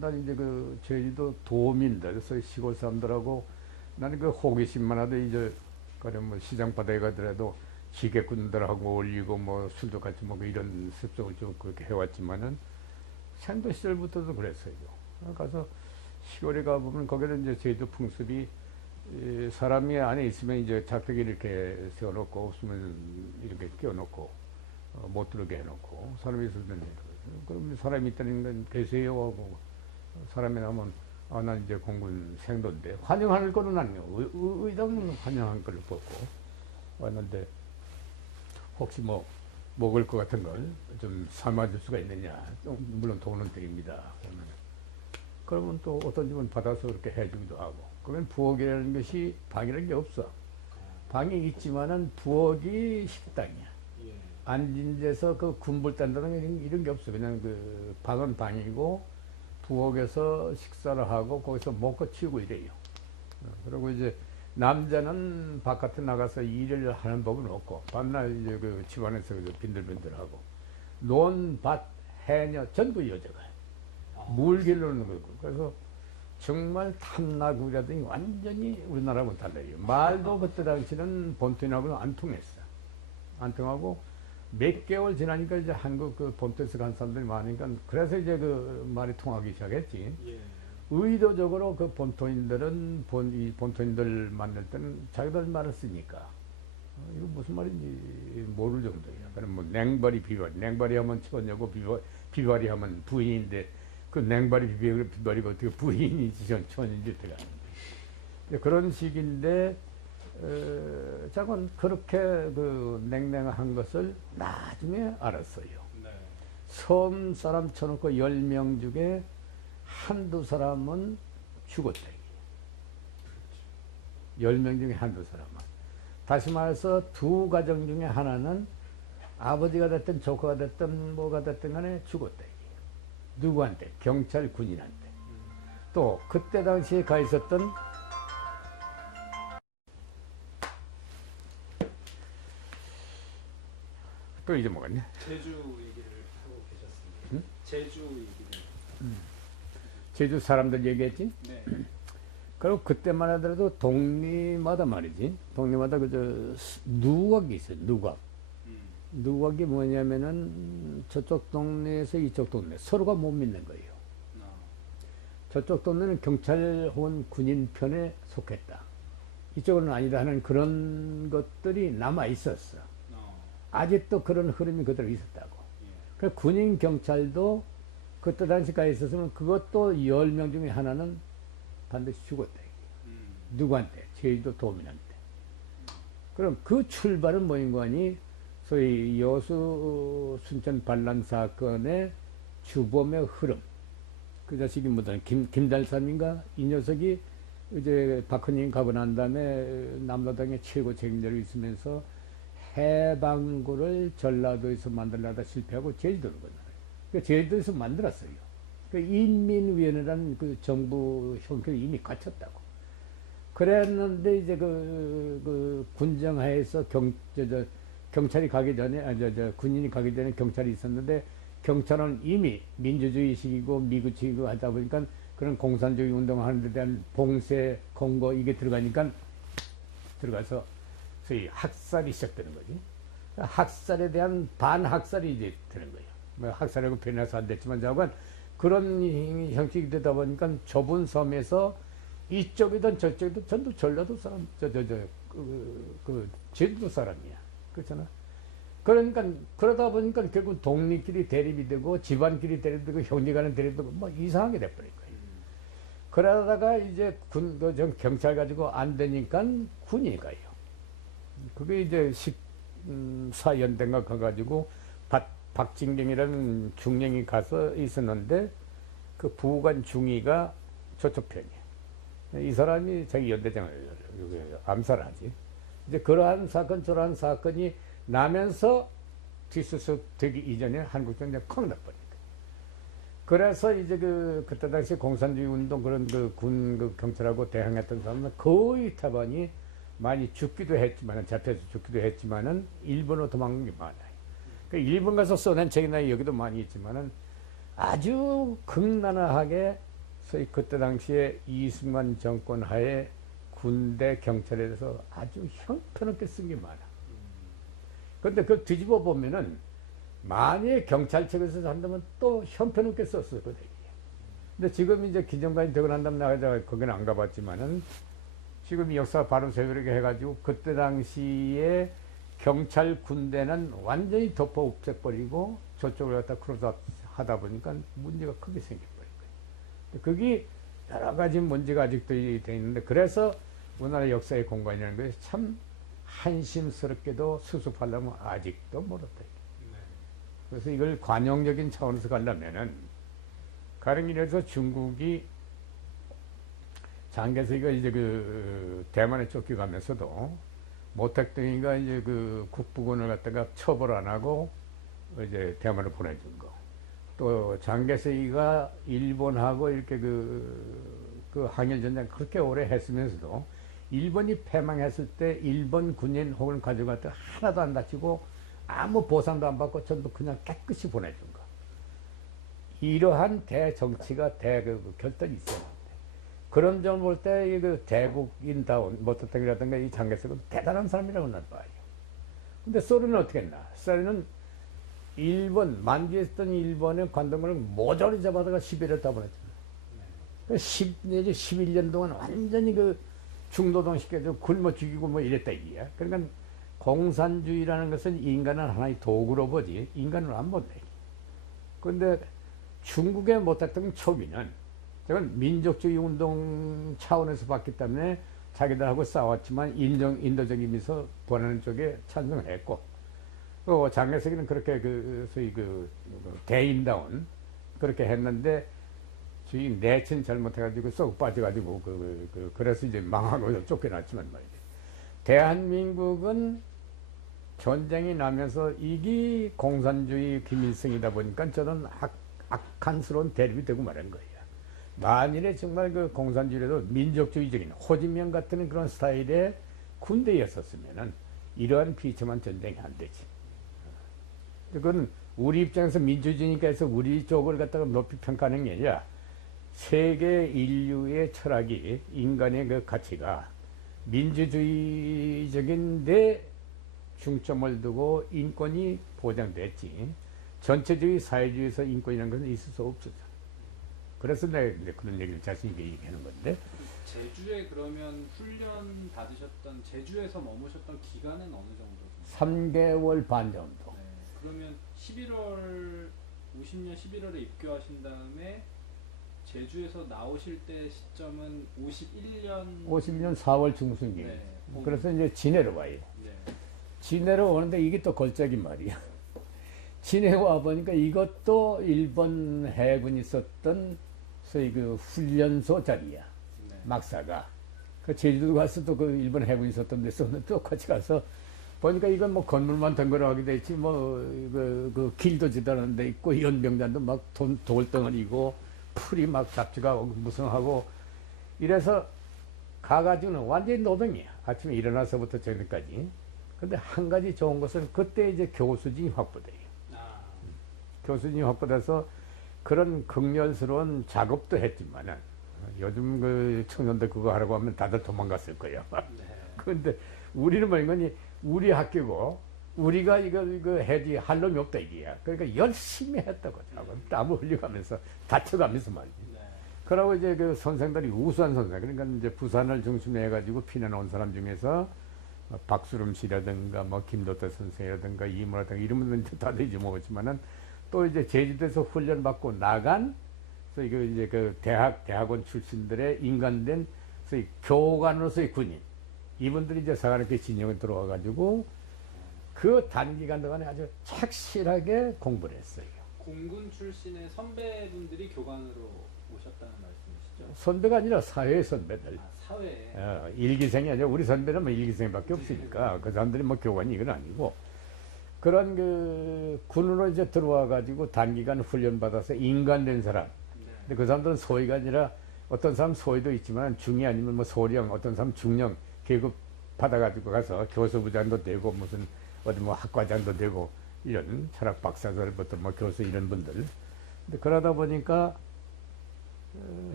난 이제 제주도 도민들 그래서 시골 사람들하고 나는 그 호기심만 하도 이제 그래 뭐 시장 바다에 가더라도 지게꾼들하고 어울리고 뭐 술도 같이 먹고 이런 습성을 좀 그렇게 해왔지만은 생도 시절부터도 그랬어요. 가서 시골에 가보면 거기는 이제 제주도 풍습이 사람이 안에 있으면 이제 작대기 이렇게 세워놓고 없으면 이렇게 끼워놓고 못 들어게 해놓고 사람이 있으면 그럼 사람이 있다는 건 계세요 하고 사람이 나오면 난 이제 공군 생도인데 환영할 거는 아니에요. 의당은 환영한 걸로 뽑고 왔는데 혹시 뭐 먹을 것 같은 걸 좀 삶아줄 수가 있느냐. 물론 돈은 드립니다. 그러면 또 어떤 집은 받아서 그렇게 해주기도 하고. 그러면 부엌이라는 것이 방이라는 게 없어. 방이 있지만은 부엌이 식당이야. 예. 앉은 데서 그 군불 딴다는 이런 게 없어. 그냥 방은 방이고 부엌에서 식사를 하고 거기서 먹고 치우고 이래요. 그리고 이제 남자는 바깥에 나가서 일을 하는 법은 없고 밤낮 이제 집안에서 빈들빈들하고 논, 밭, 해녀 전부 여자가 물 길르는 거고 그래서 정말 탐나구라더니 완전히 우리나라하고는 달라요. 말도 그때 당시는 본토인하고는 안 통했어. 안 통하고 몇 개월 지나니까 이제 한국 본토에서 간 사람들이 많으니까 그래서 이제 말이 통하기 시작했지. 예. 의도적으로 그 본토인들은 이 본토인들 만날 때는 자기들 말을 쓰니까 이거 무슨 말인지 모를 정도예요. 그럼 뭐 냉발이 비발, 냉발이 하면 처녀고 비발이 하면 부인인데 그 냉발이 비발이고 어떻게 부인이지 처녀인지 어떻게 하는 거예요. 그런 식인데 자건 그렇게 그 냉랭한 것을 나중에 알았어요. 네. 섬 사람 쳐놓고 10명 중에 한두 사람은 죽었다. 10명 중에 한두 사람은. 다시 말해서 두 가정 중에 하나는 아버지가 됐든 조카가 됐든 뭐가 됐든 간에 죽었다. 누구한테? 경찰 군인한테. 또 그때 당시에 가 있었던 또 잊어먹었네. 제주 얘기를 하고 계셨습니다. 응? 제주 얘기를. 제주 사람들 얘기했지? 네. 그리고 그때만 하더라도 동리마다 말이지. 동리마다 그저 누각이 있어요. 누각. 누각이 뭐냐면은 저쪽 동네에서 이쪽 동네 서로가 못 믿는 거예요. 저쪽 동네는 경찰 혹은 군인 편에 속했다. 이쪽은 아니다 하는 그런 것들이 남아 있었어. 아직도 그런 흐름이 그대로 있었다고. 그 군인 경찰도 그때 당시까지 있었으면 그것도 10명 중에 하나는 반드시 죽었다. 누구한테? 제주도 도민한테. 그럼 그 출발은 뭐인 거 아니? 소위 여수 순천 반란 사건의 주범의 흐름. 그 자식이 뭐든 김달삼인가? 이 녀석이 이제 박헌님 가고 난 다음에 남로당의 최고 책임자로 있으면서 해방구를 전라도에서 만들려다 실패하고 제주도로 건너요. 그 제주도에서 만들었어요. 그 인민위원회라는 그 정부 형태를 이미 갖췄다고. 그랬는데 이제 그 군정하에서 경찰이 가기 전에 군인이 가기 전에 경찰이 있었는데 경찰은 이미 민주주의식이고 미구식이고 하다 보니까 그런 공산주의 운동하는 데 대한 봉쇄, 공고 이게 들어가니까 들어가서 소위 학살이 시작되는 거지. 학살에 대한 반학살이 이제 되는 거예요. 뭐 학살하고 변해서 안 됐지만 자관 그런 형식이 되다 보니까 좁은 섬에서 이쪽이든 저쪽이든 전부 전라도 사람, 제주도 사람이야. 그렇잖아. 그러니까, 그러다 보니까 결국 동리끼리 대립이 되고, 집안끼리 대립이 되고, 형제간에 대립이 되고, 뭐 이상하게 돼버린 거예요. 그러다가 이제 경찰 가지고 안 되니까 군이 가요. 그게 이제 14연대가 가가지고, 박진경이라는 중령이 가서 있었는데, 그 부관 중위가 저쪽 편이에요. 이 사람이 자기 연대장을 암살하지. 이제 그러한 사건, 저러한 사건이 나면서 뒷수습 되기 이전에 한국전쟁이 콱 나버리니까. 그래서 이제 그때 당시 공산주의 운동 그런 경찰하고 대항했던 사람은 거의 타반이 많이 죽기도 했지만은, 잡혀서 죽기도 했지만은, 일본으로 도망간 게 많아요. 그 일본 가서 써낸 책이나 여기도 많이 있지만은 아주 극난하게 소위 그때 당시에 이승만 정권 하에 군대 경찰에 대해서 아주 형편없게 쓴 게 많아. 그런데 그걸 뒤집어 보면은 만약에 경찰 측에서 한다면 또 형편없게 썼었거든요. 근데 지금 이제 기정관이 되고 난 다음에 나가자 거기는 안 가봤지만은 지금 역사 바로 세우려고 해가지고 그때 당시에 경찰 군대는 완전히 덮어 없애버리고 저쪽을 갖다 크로스 하다 보니까 문제가 크게 생겨버린 거예요. 그게 여러 가지 문제가 아직도 돼 있는데 그래서 우리나라 역사의 공간이라는 것이 참 한심스럽게도 수습하려면 아직도 멀었다. 네. 그래서 이걸 관용적인 차원에서 가려면은 가령 이래서 중국이 장개석이가 이제 대만에 쫓겨가면서도 모택동이가 이제 국부군을 갖다가 처벌 안 하고 이제 대만을 보내준 거. 또 장개석이가 일본하고 이렇게 항일전쟁 그렇게 오래 했으면서도 일본이 패망했을 때 일본 군인 혹은 가져갈 때 하나도 안 다치고 아무 보상도 안 받고 전부 그냥 깨끗이 보내준 거. 이러한 대정치가 결단이 있었는데 그런 점을 볼 때 대국인다운 모택동이라든가 이 장개석은 대단한 사람이라고 난 봐요. 근데 소련은 어떻게 했나? 소련은 일본 만주에 있던 일본의 관동군을 모조리 잡아다가 시베리아 다 보냈잖아요. 10 내지 11년 동안 완전히 그 중노동 시켜서 굶어 죽이고 뭐 이랬다 이게야. 그러니까 공산주의라는 것은 인간을 하나의 도구로 보지 인간을 안 본다. 그런데 중국에 못했던 초기는 저건 민족주의 운동 차원에서 봤기 때문에 자기들하고 싸웠지만 인도적이면서 보내는 쪽에 찬성을 했고, 그 장개석이는 그렇게 소위 대인다운 그렇게 했는데 주인 내친 잘못해가지고 쏙 빠져가지고 그래서 이제 망하고 쫓겨났지만 말이죠. 대한민국은 전쟁이 나면서 이게 공산주의 김일성이다 보니까 저는 악한스러운 대립이 되고 말한 거예요. 만일에 정말 그 공산주의라도 민족주의적인 호진명 같은 그런 스타일의 군대였었으면은 이러한 비참한 전쟁이 안 되지. 그건 우리 입장에서 민주주의니까 해서 우리 쪽을 갖다가 높이 평가하는 게 아니라 세계 인류의 철학이 인간의 그 가치가 민주주의적인 데 중점을 두고 인권이 보장됐지 전체주의 사회주의에서 인권이라는 것은 있을 수 없었죠. 그래서 내가 그런 얘기를 자신 있게 얘기하는 건데. 제주에 그러면 훈련 받으셨던 제주에서 머무셨던 기간은 어느 정도? 3개월 반 정도. 네. 그러면 50년 11월에 입교하신 다음에 제주에서 나오실 때 시점은 51년 4월 중순기. 네. 그래서 이제 진해로 와요. 네. 진해로 오는데 이게 또 걸작이 말이야. 진해 와 보니까 이것도 일본 해군이 썼던 소위 그 훈련소 자리야. 네. 막사가. 그 제주도 가서 또 그 일본 해군이 썼던 데서 똑같이 가서 보니까 이건 뭐 건물만 덩그러하게 돼 있지 뭐 그 길도 지다는 데 있고 연병장도 막 돌덩어리고 풀이 막 잡지가 무성하고 이래서 가가지고는 완전히 노동이야. 아침에 일어나서부터 저녁까지. 근데 한 가지 좋은 것은 그때 이제 교수진이 확보돼요. 교수진이 확보돼서 그런 극렬스러운 작업도 했지만은 요즘 그 청년들 그거 하라고 하면 다들 도망갔을 거예요. 네. 그런데 우리는 뭐니 우리 학교고 우리가 이거 해지 할 놈이 없다 이게야. 그러니까 열심히 했다고 땀을 흘려가면서 다쳐가면서 말이지. 네. 그러고 이제 그 선생들이 우수한 선생, 그러니까 이제 부산을 중심으로 해가지고 피난 온 사람 중에서 박수름 씨라든가 뭐 김도태 선생이라든가 이모라든가 이런 분들은 다들 잊어먹었지만은 또 이제 제주도에서 훈련받고 나간 그래서 이제 그 대학원 출신들의 인간된 소위 교관으로서의 군인 이분들이 이제 사관학교 진영에 들어와가지고 그 단기간 동안에 아주 착실하게 공부를 했어요. 공군 출신의 선배분들이 교관으로 오셨다는 말씀이시죠? 선배가 아니라 사회 선배들. 사회에. 일기생이 아니라 우리 선배는 뭐 일기생밖에 없으니까 그 사람들이 뭐 교관이 이건 아니고 그런 그 군으로 이제 들어와 가지고 단기간 훈련 받아서 인간된 사람. 네. 근데 그 사람들은 소위가 아니라 어떤 사람 소위도 있지만 중이 아니면 뭐 소령, 어떤 사람 중령 계급 받아가지고 가서 교수부장도 되고 무슨 어디 뭐 학과장도 되고 이런 철학 박사들부터 뭐 교수 이런 분들. 근데 그러다 보니까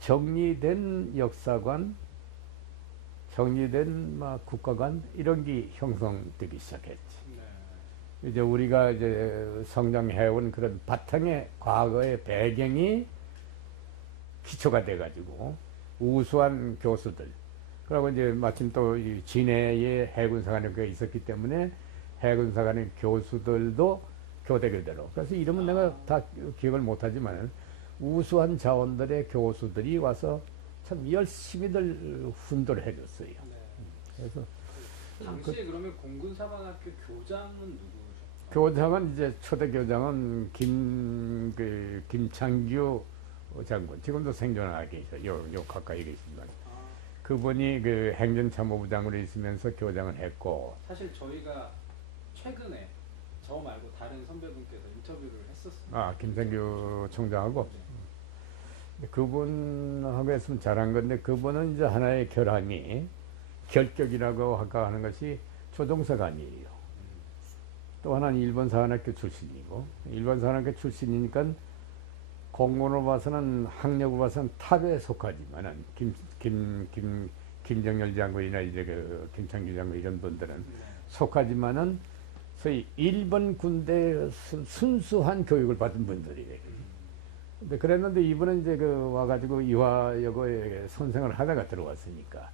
정리된 역사관, 정리된 막 국가관 이런 게 형성되기 시작했지. 네. 이제 우리가 이제 성장해온 그런 바탕의 과거의 배경이 기초가 돼가지고 우수한 교수들. 그리고 이제 마침 또 이 진해에 해군사관학교가 있었기 때문에 해군사관의 교수들도 교대교대로. 그래서 이름은 내가 다 기억을 못하지만 우수한 자원들의 교수들이 와서 참 열심히들 훈도를 해줬어요. 네. 그래서 당시에 그러면 공군사관학교 교장은 누구셨어요? 교장은 이제 초대 교장은 김창규 장군, 지금도 생존하고 계셔. 요 가까이 계십니다. 그분이 그 행정참모부장으로 있으면서 교장을 했고. 사실 저희가 최근에 저 말고 다른 선배분께서 인터뷰를 했었어요. 김창규 총장하고. 그분하고 했으면 잘한 건데 그분은 이제 하나의 결함이 결격이라고 아까 하는 것이 조종사관이에요. 또 하나는 일본 사관학교 출신이고 일본 사관학교 출신이니까 공무원으로 봐서는 학력으로 봐서는 탑에 속하지만은 김정열 장군이나 이제 그 김창규 장군 이런 분들은 속하지만은 소위 일본 군대 순수한 교육을 받은 분들이에요. 근데 그랬는데 이분은 이제 그 와가지고 이화여고에 선생을 하다가 들어왔으니까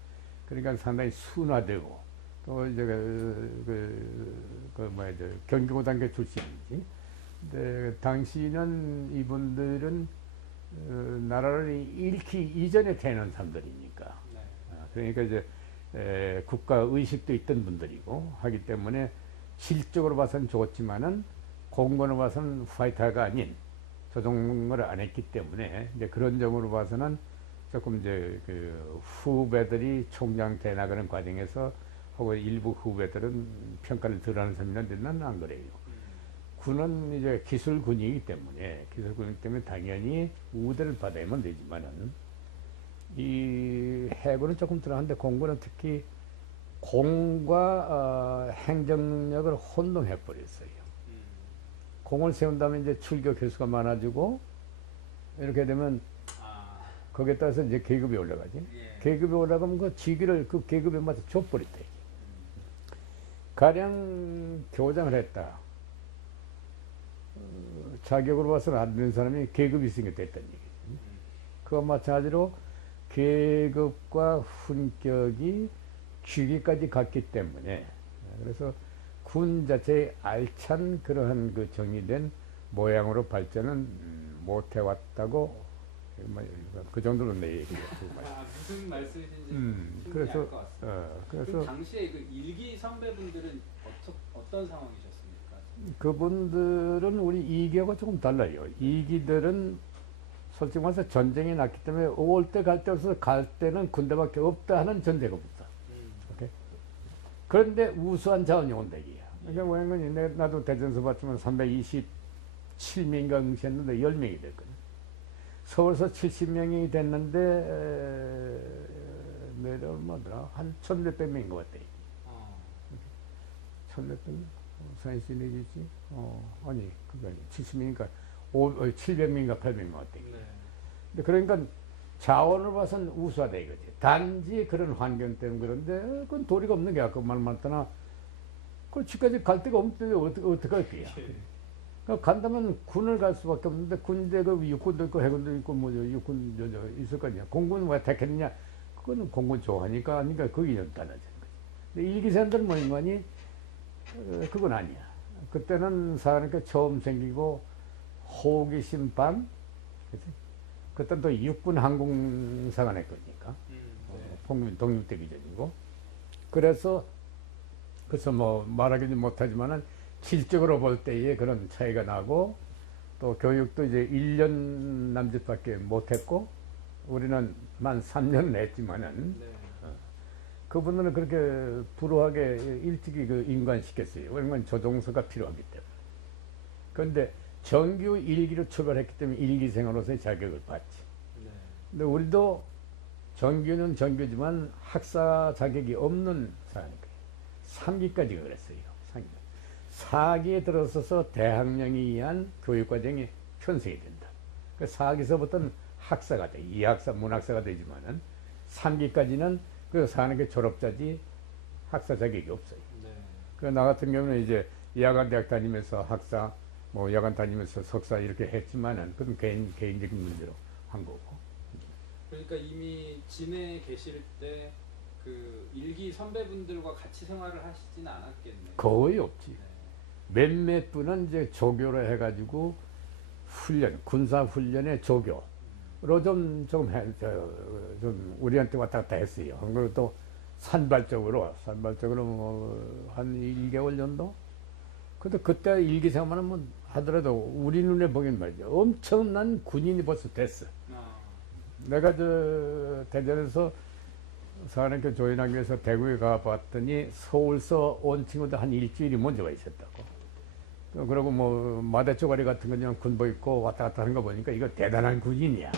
그러니까 상당히 순화되고 또 이제 뭐야 저 경기고등학교 출신이지. 근데 당시는 이분들은 나라를 잃기 이전에 태어난 사람들이니까 네. 그러니까 이제 국가 의식도 있던 분들이고 하기 때문에 질적으로 봐서는 좋았지만은 공권으로 봐서는 화이트가 아닌 조종을 안 했기 때문에 이제 그런 점으로 봐서는 조금 이제 그 후배들이 총장 돼 나가는 과정에서 혹은 일부 후배들은 평가를 덜하는 사람인데 나는 안 그래요. 군은 이제 기술군이기 때문에 당연히 우대를 받아야만 되지만은 이 해군은 조금 들어가는데 공군은 특히 공과 행정 능력을 혼동해 버렸어요. 공을 세운다면 이제 출교 개수가 많아지고 이렇게 되면 아, 거기에 따라서 이제 계급이 올라가지. 예. 계급이 올라가면 그 직위를 그 계급에 맞춰 줘버렸다. 가령 교장을 했다. 자격으로 봐서는 안 되는 사람이 계급이 있으니까 됐다는 얘기지. 그와 마찬가지로 계급과 훈격이 직위까지 갔기 때문에 그래서 군 자체의 알찬 그러한 그 정의된 모양으로 발전은 못 해왔다고 그 정도로 내 얘기예요. 무슨 말씀이신지 충분히 그래서 알 것 같습니다. 그래서 그럼 당시에 그 일기 선배분들은 어떤 상황이셨습니까? 그분들은 우리 이기하고 조금 달라요. 이기들은 솔직히 말해서 전쟁이 났기 때문에 올 때 갈 때 없어서 갈 때는 군대밖에 없다 하는 전제가 없다. 오케이? 그런데 우수한 자원이 온다 이게야. 그러니까 왜냐면 나도 대전서 봤지만 327명인가 응시했는데 10명이 됐거든. 서울서 70명이 됐는데 내려 얼마더라? 한 1,몇백 명인 것 같아. 1,몇백 명? 사인스 내기지? 아니 그게 아니 70명이니까 700명인가 800명 같아. 네. 근데 그러니까 자원을 봐서는 우수하다 이거지. 단지 그런 환경 때문에 그런데 그건 도리가 없는 게 아까 말 많잖아. 그 집까지 갈 데가 없는데 어떻게 할 거야. 그러니까 간다면 군을 갈 수밖에 없는데 군대 그 육군도 있고 해군도 있고 뭐죠 육군 있을 거 아니야. 공군 왜 택했느냐? 그거는 공군 좋아하니까 아니까 그 이념 달라지는 거지. 근데 일기생들은 뭐니 그건 아니야. 그때는 사람이 처음 생기고 호기심 반, 그치? 그때는 또 육군 항공사가 낼 거니까. 네. 독립되기 전이고. 그래서 뭐 말하기는 못하지만은 질적으로 볼 때에 그런 차이가 나고 또 교육도 이제 1년 남짓밖에 못했고 우리는 만 3년을 했지만은 네. 그분들은 그렇게 불우하게 일찍이 그 임관시켰어요. 왜냐면 조종서가 필요하기 때문에. 그런데 정규 1기로 출발했기 때문에 1기생으로서의 자격을 받지. 네. 근데 우리도 정규는 정규지만 학사 자격이 없는 사람이니까 3기까지가 그랬어요. 4기에 들어서서 대학령에 의한 교육과정이 편성이 된다. 그 4기서부터는 학사가 돼. 이학사, 문학사가 되지만은 3기까지는 그 사학의 졸업자지 학사 자격이 없어요. 네. 그 나 같은 경우는 이제 야간 대학 다니면서 학사, 뭐 야간 다니면서 석사 이렇게 했지만은 그건 개인적인 문제로 한 거고. 그러니까 이미 진해에 계실 때 그 일기 선배분들과 같이 생활을 하시지는 않았겠네요. 거의 없지. 네. 몇몇 분은 이제 조교로 해가지고 군사 훈련의 조교로 좀 우리한테 왔다 갔다 했어요. 그리고 또 산발적으로 뭐 한 1개월 정도? 근데 그때 일기생활만 하면 하더라도 우리 눈에 보기엔 말이죠. 엄청난 군인이 벌써 됐어. 내가 대전에서 사관학교 조인학교에서 대구에 가봤더니 서울서 온 친구들 한 일주일이 먼저 와 있었다고. 그리고 뭐 마대 쪼가리 같은 거 그냥 군복 입고 왔다 갔다 하는 거 보니까 이거 대단한 군인이야.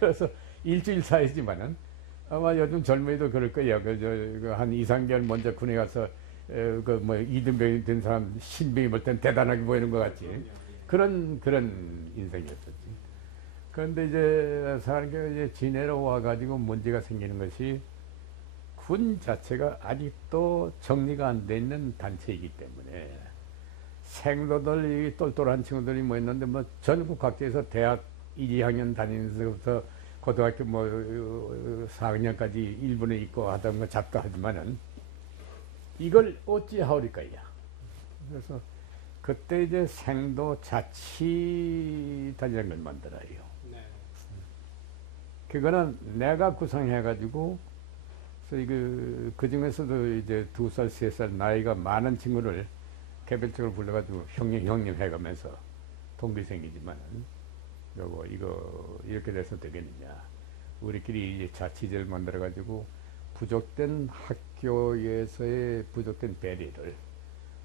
그래서 일주일 사이지만은 아마 요즘 젊은이도 그럴 거예요. 한 2, 3개월 먼저 군에 가서 뭐 이등병이 된 사람 신병이 볼 땐 대단하게 보이는 것 같지. 그런 인생이었었지. 그런데 이제 사람이 이제 진해로 와가지고 문제가 생기는 것이 군 자체가 아직도 정리가 안 돼 있는 단체이기 때문에 생도들 이 똘똘한 친구들이 뭐 있는데 뭐 전국 각지에서 대학 1, 2학년 다니면서부터 고등학교 뭐 4학년까지 일본에 있고 하던 거 잡다 하지만은 이걸 어찌 하오리까야. 그래서 그때 이제 생도 자치단이라는 걸 만들어요. 네. 그거는 내가 구성해가지고 그 중에서도 이제 2살, 3살 나이가 많은 친구를 개별적으로 불러가지고 형님 해가면서 동기생이지만은 여보 이거 이렇게 돼서 되겠느냐. 우리끼리 이제 자치제를 만들어가지고 부족된 학교에서의 부족된 배려를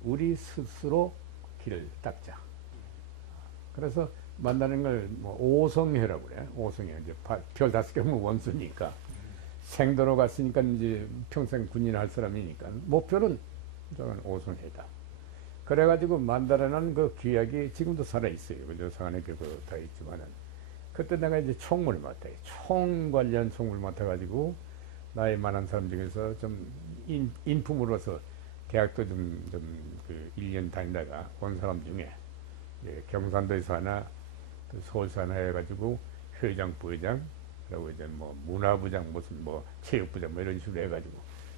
우리 스스로 길을 닦자. 그래서 만나는 걸 뭐 오성회라고 그래. 오성회 이제 별 5개면 원수니까 생도로 갔으니까 이제 평생 군인 할 사람이니까 목표는 저건 오성회다. 그래가지고 만들어낸 그 기약이 지금도 살아 있어요. 그저 상안에 그거 다 있지만은 그때 내가 이제 총무를 맡아요. 총 관련 총무를 맡아가지고 나이 많은 사람 중에서 좀 인품으로서 대학도 그 1년 다니다가 온 사람 중에 경산도에서 하나 또 서울서 하나 해가지고 회장, 부회장 그리고 이제 뭐 문화부장 무슨 뭐 체육부장 뭐 이런 식으로 해가지고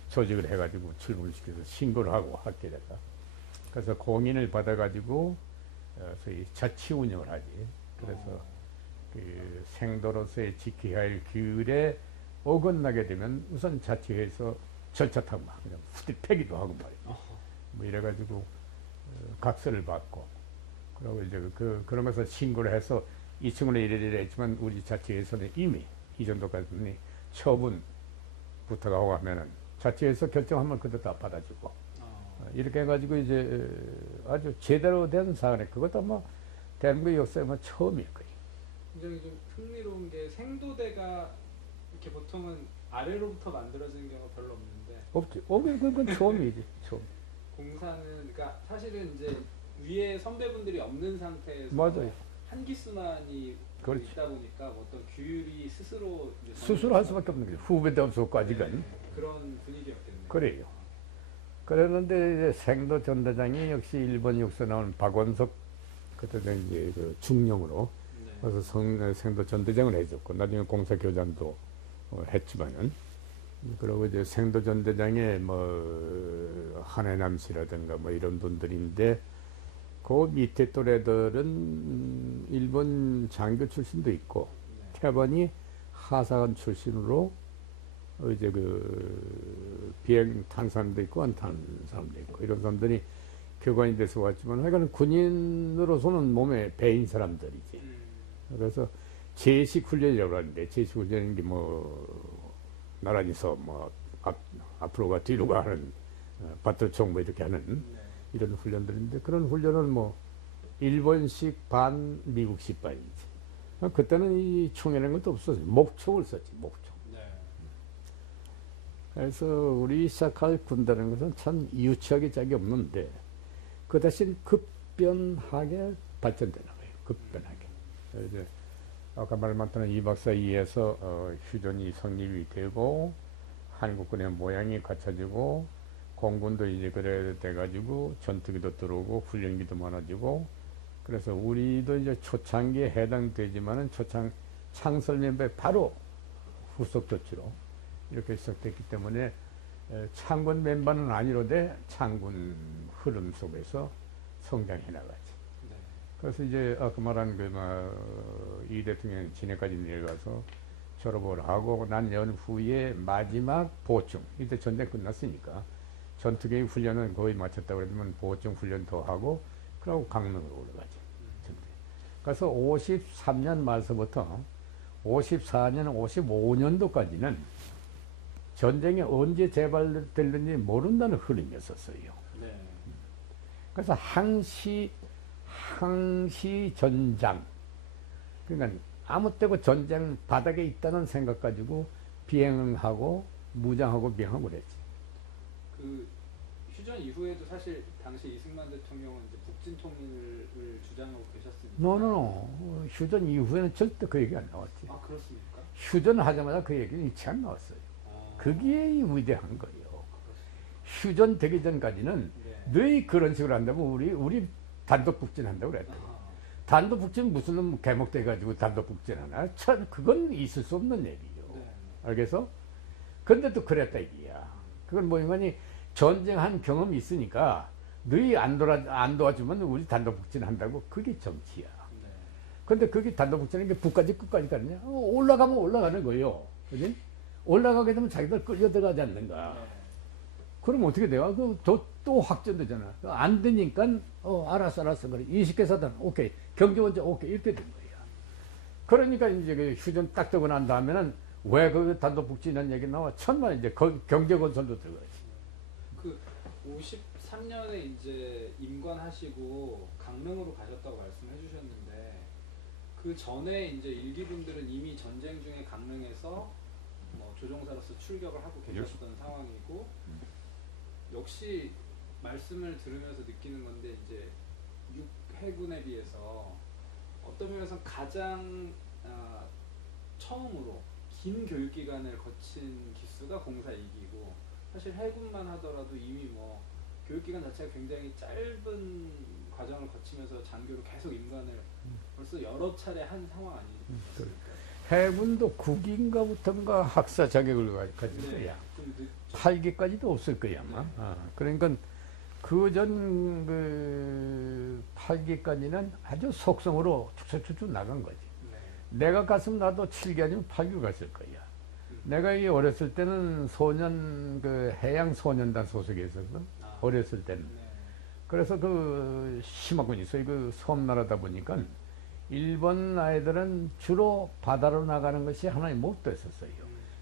조직을 해가지고 출근을 시켜서 신고를 하고 학교에다가 그래서 공인을 받아가지고 소위 자치 운영을 하지. 그래서 그 생도로서의 지켜야 할 규율에 어긋나게 되면 우선 자치회에서 절차 타고 막 그냥 후디 패기도 하고 말이야. 뭐 이래가지고 각서를 받고 그리고 이제 그런 것을 신고를 해서 이 친구는 이래 했지만 우리 자치회에서는 이미 이 정도까지 처분부터가 오고 하면은 자치회에서 결정하면 그것도 다 받아주고 이렇게 해가지고 이제 아주 제대로 된 사안에 그것도 뭐 대한민국 역사에 뭐 처음일 거예요. 굉장히 좀 흥미로운 게 생도대가 이렇게 보통은 아래로부터 만들어지는 경우가 별로 없는데 없지. 그건 처음이지. 처음. 공사는 그러니까 사실은 이제 위에 선배분들이 없는 상태에서 맞아요. 한기순환이 그렇지. 있다 보니까 뭐 어떤 규율이 스스로 이제 스스로 할 수밖에 없는 거죠. 후배도 없었고 아직은. 그런 분위기였겠네요. 그래요. 그랬는데 이제 생도 전대장이 역시 일본 육서 나온 박원석 그때 이제 그 중령으로 그래서 생도 전대장을 해줬고 나중에 공사교장도 했지만은 그리고 이제 생도 전대장의 뭐 한해남 씨라든가 뭐 이런 분들인데 그 밑에 또래들은 일본 장교 출신도 있고 태반이 하사관 출신으로 이제 그 비행 탄 사람도 있고 안 탄 사람도 있고 이런 사람들이 교관이 돼서 왔지만 하여간 군인으로서는 몸에 배인 사람들이지. 그래서 제식 훈련이라고 하는데 제식 훈련인 게 뭐 나란히서 뭐 앞으로가 뒤로가 하는 바트총 뭐 이렇게 하는 이런 훈련들인데 그런 훈련은 뭐 일본식 반 미국식 반이지. 그때는 이 총이라는 것도 없었어요. 목총을 썼지 목총. 그래서 우리 시작할 군대라는 것은 참 유치하기 짝이 없는데 그 대신 급변하게 발전되나 봐요. 급변하게. 이제 아까 말했던 2박 4일에서 휴전이 성립이 되고 한국군의 모양이 갖춰지고 공군도 이제 그래 돼가지고 전투기도 들어오고 훈련기도 많아지고 그래서 우리도 이제 초창기에 해당되지만은 창설 멤버의 바로 후속 조치로 이렇게 시작됐기 때문에 창군 멤버는 아니로되 창군 흐름 속에서 성장해 나가지. 그래서 이제 아까 말한 이 대통령 진해까지 내려가서 졸업을 하고 난 연후에 마지막 보충 이때 전쟁 끝났으니까 전투기 훈련은 거의 마쳤다고 그러면 보충 훈련 더 하고 그러고 강릉으로 올라가지. 그래서 53년 말서부터 54년 55년도까지는 전쟁이 언제 재발될는지 모른다는 흐름이었었어요. 네. 그래서 항시 전장. 그러니까 아무 때고 전쟁 바닥에 있다는 생각 가지고 비행하고 무장하고 비행하고 그랬지. 그 휴전 이후에도 사실 당시 이승만 대통령은 이제 북진 통일을 주장하고 계셨습니다. 노. 휴전 이후에는 절대 그 얘기 안 나왔지. 아 그렇습니까? 휴전하자마자 그 얘기는 일치 안 나왔어요. 그게 위대한 거예요. 휴전 되기 전까지는 네. 늘 그런 식으로 한다면 우리 단독 북진한다고 그랬다. 아, 단독 북진 무슨 놈 개목돼가지고 단독 북진하나? 참 그건 있을 수 없는 얘기죠. 네. 알겠어? 근데 또 그랬다 이게야. 그건 뭐냐니 전쟁한 경험이 있으니까 너희 안 도와주면 우리 단독 북진한다고. 그게 정치야. 네. 근데 그게 단독 북진하는 게 북까지 끝까지 가느냐? 올라가면 올라가는 거예요. 그지? 올라가게 되면 자기들 끌려 들어가지 않는가? 네. 그럼 어떻게 돼요? 또 확전되잖아. 안 되니까 알았어 그래. 20개 사단 오케이. 경제원자 오케이. 이렇게 된 거야. 그러니까 이제 그 휴전 딱 되고 난 다음에는 왜 그 단독 북진이라는 얘기 나와? 천만 이제 경제건설도 들어가지. 그 53년에 이제 임관하시고 강릉으로 가셨다고 말씀해 주셨는데 그 전에 이제 일기분들은 이미 전쟁 중에 강릉에서 뭐 조종사로서 출격을 하고 계셨던 상황이고 역시 말씀을 들으면서 느끼는 건데 이제 육해군에 비해서 어떤 면에서 가장 처음으로 긴 교육 기간을 거친 기수가 공사 2기고 사실 해군만 하더라도 이미 뭐 교육 기간 자체가 굉장히 짧은 과정을 거치면서 장교로 계속 임관을 벌써 여러 차례 한 상황 아니겠습니까? 해군도 9기인가부터인가 학사 자격을 가질 거야. 좀 늦, 8기까지도 없을 거야 아마. 그러니까 그전 그 8기까지는 아주 속성으로 쭉쭉쭉 나간 거지. 네. 내가 갔으면 나도 7기 아니면 8기 갔을 거야. 내가 이 어렸을 때는 소년 그 해양 소년단 소속에 있었어. 어렸을 때는. 네. 그래서 그 심하군이 소위 그 섬나라다 보니까 일본 아이들은 주로 바다로 나가는 것이 하나의 목표였었어요.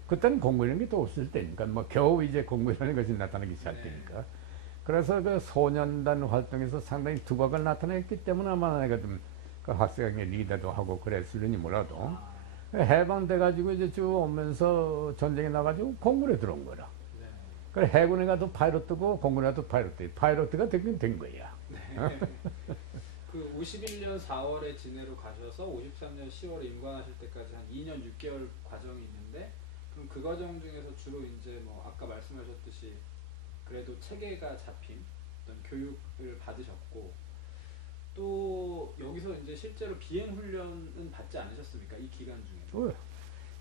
그때는 공부라는 게 또 없을 때니까 뭐 겨우 이제 공부라는 것이 나타나기 시작되니까. 그래서 그 소년단 활동에서 상당히 두각을 나타냈기 때문에 아마 내가 좀 그 학생의 리더도 하고 그랬을지 몰라도 해방돼가지고 이제 쭉 오면서 전쟁에 나가지고 공군에 들어온 거라. 네. 그래 해군에 가도 파이로트고 공군에 가도 파이로트가 되긴 된 거야. 네. 그 51년 4월에 진해로 가셔서 53년 10월에 임관하실 때까지 한 2년 6개월 과정이 있는데 그럼 그 과정 중에서 주로 이제 뭐 아까 말씀하셨듯이 그래도 체계가 잡힌 어떤 교육을 받으셨고 또 여기서 이제 실제로 비행 훈련은 받지 않으셨습니까? 이 기간 중에.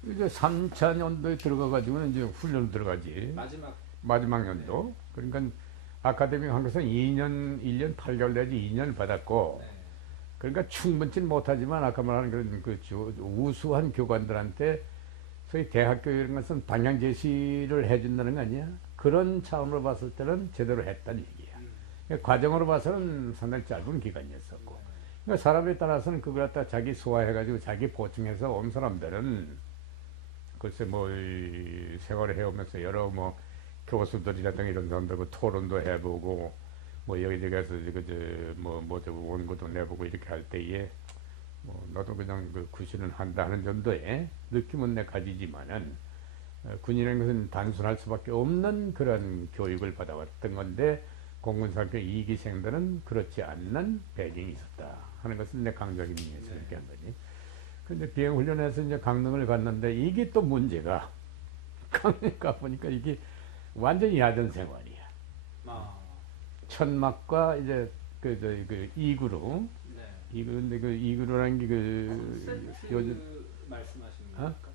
이제 3차 년도에 들어가가지고 이제 훈련 들어가지. 마지막 연도. 그러니까 아카데미 한 것은 1년 8개월 내지 2년을 받았고. 네. 그러니까 충분치는 못하지만 아까 말한 그런 그 우수한 교관들한테 소위 대학교 이런 것은 방향 제시를 해준다는 거 아니야? 그런 차원으로 봤을 때는 제대로 했다는 얘기야. 과정으로 봐서는 상당히 짧은 기간이었었고. 그러니까 사람에 따라서는 그걸 갖다 자기 소화해가지고 자기 보충해서 온 사람들은 글쎄 뭐 생활을 해오면서 여러 뭐 교수들이라든가 이런 사람들하고 토론도 해보고 뭐 여기저기 가서 뭐 원고도 내보고 이렇게 할 때에 뭐 나도 그냥 그 구실은 한다 하는 정도의 느낌은 내 가지지만은 군인이라는 것은 단순할 수밖에 없는 그런 교육을 받아왔던 건데 공군사학교 2기생들은 그렇지 않는 배경이 있었다 하는 것은 내 강조하기 위해서 이렇게 한 거지. 근데 비행훈련에서 이제 강릉을 갔는데 이게 또 문제가 강릉 가보니까 이게 완전히 야전 생활이야. 천막과 이제 그 이구루. 네. 근데 그 이구루라는 게 요즘 말씀하시는 겁니까?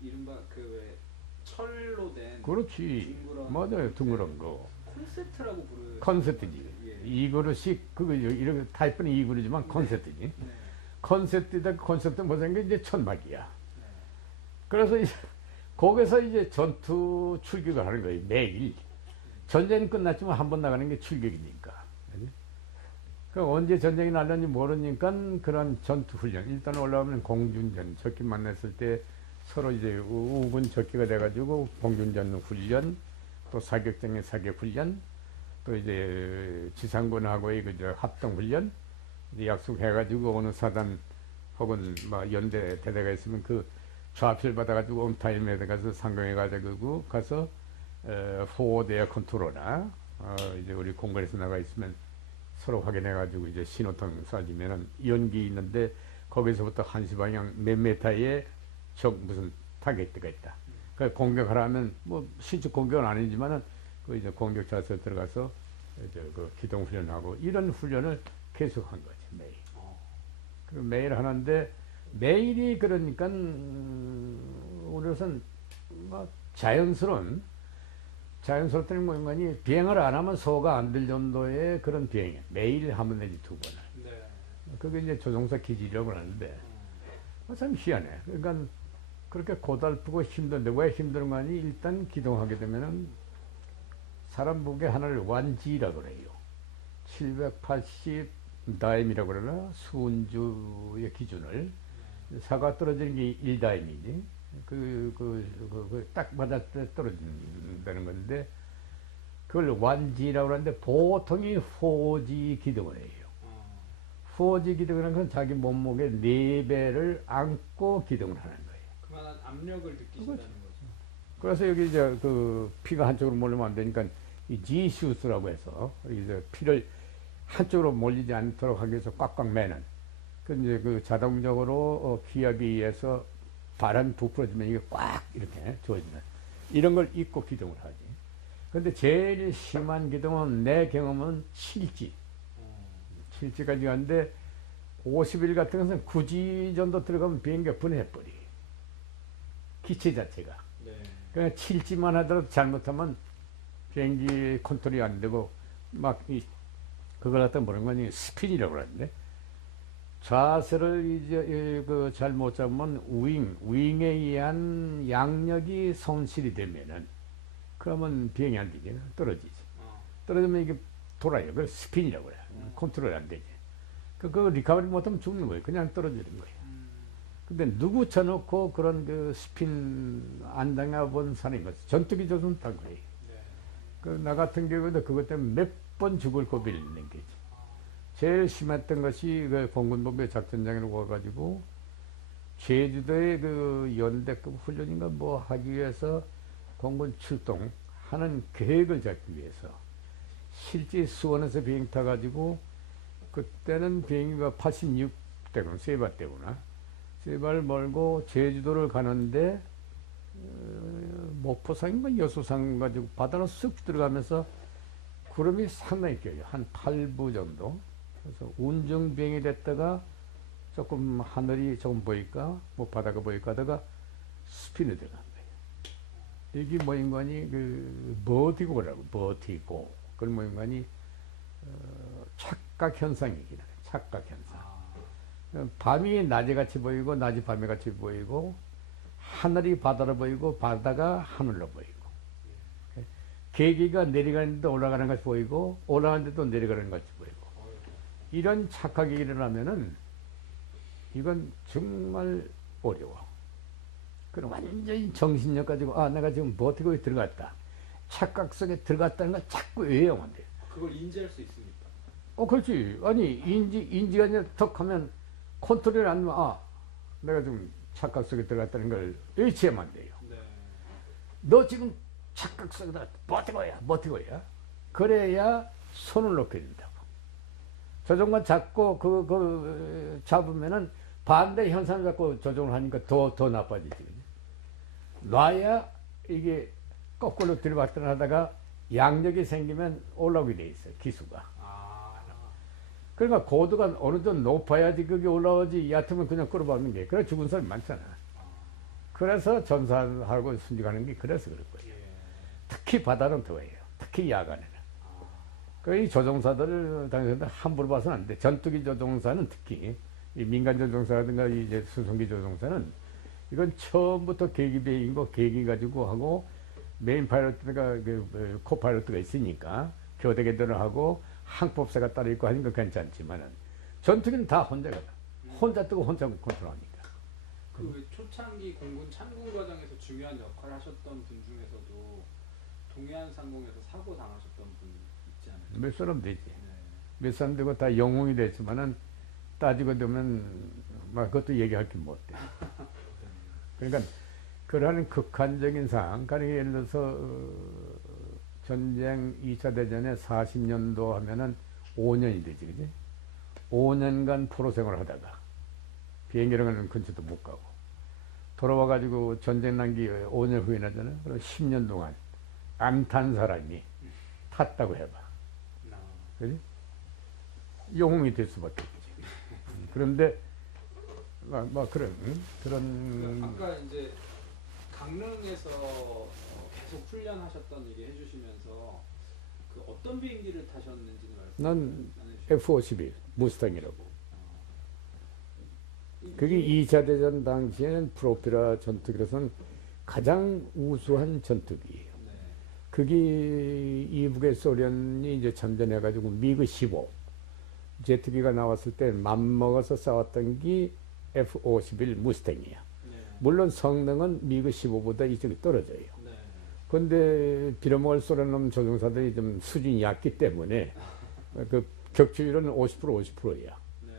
이른바 그 왜 철로 된 그렇지. 맞아요. 둥그런 거. 콘셉트라고 부르는 컨셉트지. 예. 이구루식 그거 이렇게 타입은 이구루지만 컨셉트지. 네. 컨셉트다. 컨셉트 뭐라는 게 이제 천막이야. 네. 그래서 이제 거기서 이제 전투 출격을 하는 거예요. 매일. 전쟁이 끝났지만 한 번 나가는 게 출격이니까. 그 언제 전쟁이 날는지 모르니까 그런 전투 훈련. 일단 올라오면 공준전. 적기 만났을 때 서로 이제 우군 적기가 돼가지고 공준전 훈련, 또 사격장의 사격 훈련, 또 이제 지상군하고의 그 합동 훈련, 이제 약속해가지고 어느 사단 혹은 뭐 연대 대대가 있으면 그 좌표를 받아가지고 온타임에 가서 상경해가지고 가서 포워드 컨트롤이나 이제 우리 공간에서 나가 있으면 서로 확인해가지고 이제 신호등 쏴지면은 연기 있는데 거기서부터 한시 방향 몇 메타에 적 무슨 타겟가 있다. 그 공격하라면 뭐 실제 공격은 아니지만은 그 이제 공격 자세에 들어가서 이제 그 기동 훈련하고 이런 훈련을 계속한 거지 매일. 어. 그 매일 하는데 매일이 그러니까 우리로선 뭐 자연스럽다는 뭐 인간이 비행을 안 하면 소화가 안 될 정도의 그런 비행이야. 매일 하면 되지 2번을. 네. 그게 이제 조종사 기질이라고 하는데 참 희한해. 그러니까 그렇게 고달프고 힘든데 왜 힘든 거 아니? 일단 기동하게 되면은 사람 무게 하나를 완지라고 그래요. 780 다임이라고 그러나 수은주의 기준을 사가 떨어지는 게 1다임이지. 딱 맞아 떨어진다는 건데 그걸 완지라고 하는데 보통이 호지 기동을 해요. 호지 기동이라는 건 자기 몸무게 4배를 안고 기동을 하는 거예요. 그만한 압력을 느끼신다는 거죠. 그래서 여기 이제 그 피가 한쪽으로 몰리면 안 되니까 이 지슈스라고 해서 이제 피를 한쪽으로 몰리지 않도록 하기 위해서 꽉꽉 매는 그 이제 그 자동적으로 기압에 의해서 바람 부풀어지면 이게 꽉 이렇게 조여지는 이런 걸 입고 기동을 하지. 근데 제일 심한 기동은 내 경험은 7지. 7지까지 가는데 50일 같은 것은 9지 정도 들어가면 비행기가 분해해버려. 기체 자체가. 네. 그러니까 7지만 하더라도 잘못하면 비행기 컨트롤이 안 되고 막 그걸 갖다 뭐라는 거니 스핀이라고 그러는데 자세를 이제 그 잘못 잡으면 윙에 의한 양력이 손실이 되면은 그러면 비행이 안 되지. 떨어지지. 떨어지면 이게 돌아요. 그래서 스핀이라고 그래. 컨트롤이 안 되지. 그 리커버리 못하면 죽는 거예요. 그냥 떨어지는 거예요. 근데 누구 쳐놓고 그런 그 스핀 안 당해본 사람이 있어. 전투기 조선 탄 거예요. 그 나 같은 경우도 그것 때문에 몇 번 죽을 고비를 있는 거지. 제일 심했던 것이 그 공군본부의 작전장으로 와가지고 제주도의 그 연대급 훈련인가 뭐 하기 위해서 공군 출동하는 계획을 잡기 위해서 실제 수원에서 비행 타가지고 그때는 비행기가 86대군 세발대구나 세발 몰고 제주도를 가는데 목포상인가 여수상 가지고 바다로 쑥 들어가면서 구름이 상당히 껴요. 한 8부 정도. 그래서 운정 비행이 됐다가 조금 하늘이 조금 보일까, 뭐 바다가 보일까 하다가 스피드 들어간 거예요. 이게 뭐 인간이 그 버티고라고 버티고 그런 뭐 인간이 착각 현상이긴 해. 착각 현상. 밤이 낮에 같이 보이고 낮이 밤에 같이 보이고 하늘이 바다로 보이고 바다가 하늘로 보이고 계기가 내려가는데 올라가는 것이 보이고 올라가는데도 내려가는 것이 보이고 이런 착각이 일어나면은 이건 정말 어려워. 그럼 완전히 정신력 가지고 아 내가 지금 버티고 들어갔다. 착각 속에 들어갔다는 걸 자꾸 외우면 돼. 그걸 인지할 수 있습니까? 그렇지. 아니 인지가 이제 턱 하면 컨트롤 안 하면 아 내가 지금 착각 속에 들어갔다는 걸 의치하면 돼요. 네. 너 지금 착각 속에 버티고야. 그래야 손을 놓게 된다고. 조종만 잡고 잡으면은 반대 현상을 갖고 조종을 하니까 더 나빠지지. 놔야 이게 거꾸로 들이받던 하다가 양력이 생기면 올라오게 돼 있어요. 기수가. 그러니까 고도가 어느 정도 높아야지 그게 올라오지 얕으면 그냥 끌어박는 게. 그래 죽은 사람이 많잖아. 그래서 전사하고 순직하는 게 그래서 그럴 거예요. 특히 바다는 더해요. 특히 야간에는. 이 조종사들을 당연히 함부로 봐서는 안 돼. 전투기 조종사는 특히 이 민간 조종사라든가 이제 수송기 조종사는 이건 처음부터 계기배인고 계기 가지고 하고 메인 파일럿가 코파일럿가 있으니까 교대계들을 하고 항법사가 따로 있고 하니까 괜찮지만은 전투기는 다 혼자거든. 혼자 뜨고 혼자 컨트롤하니까. 그 초창기 공군 참군 과정에서 중요한 역할을 하셨던 분 중에서도 동해안 상공에서 사고 당하셨던 분 있지 않아요? 몇 사람 되지. 네. 몇 사람 되고 다 영웅이 됐지만은 따지고 보면 막 그것도 얘기할 게 못 돼. 그러니까 그러한 극한적인 상황, 그러니까 예를 들어서 전쟁 2차 대전에 40년도 하면은 5년이 되지, 그지? 5년간 포로 생활을 하다가 비행기라는 근처도 못 가고 돌아와가지고 전쟁 난기 5년 후에 나잖아요. 그럼 10년 동안 안 탄 사람이 탔다고 해봐. 그지? 영웅이 될 수밖에 없지. 그런데 그런 아까 이제 강릉에서 계속 훈련하셨던 얘기 해주시면서 그 어떤 비행기를 타셨는지는 난 말씀 F-51 무스탕이라고. 그게 2차 대전 당시에는 프로페라 전투기로서는 가장 우수한 전투기예요. 네. 그게 이북의 소련이 이제 참전해가지고 미그 15 제트기가 나왔을 때 맘먹어서 싸웠던 게 F-51 무스탱이야. 네. 물론 성능은 미그 15보다 이쪽이 떨어져요. 네. 그런데 빌어먹을 소련놈 조종사들이 좀 수준이 얕기 때문에 그 격추율은 50%야. 네.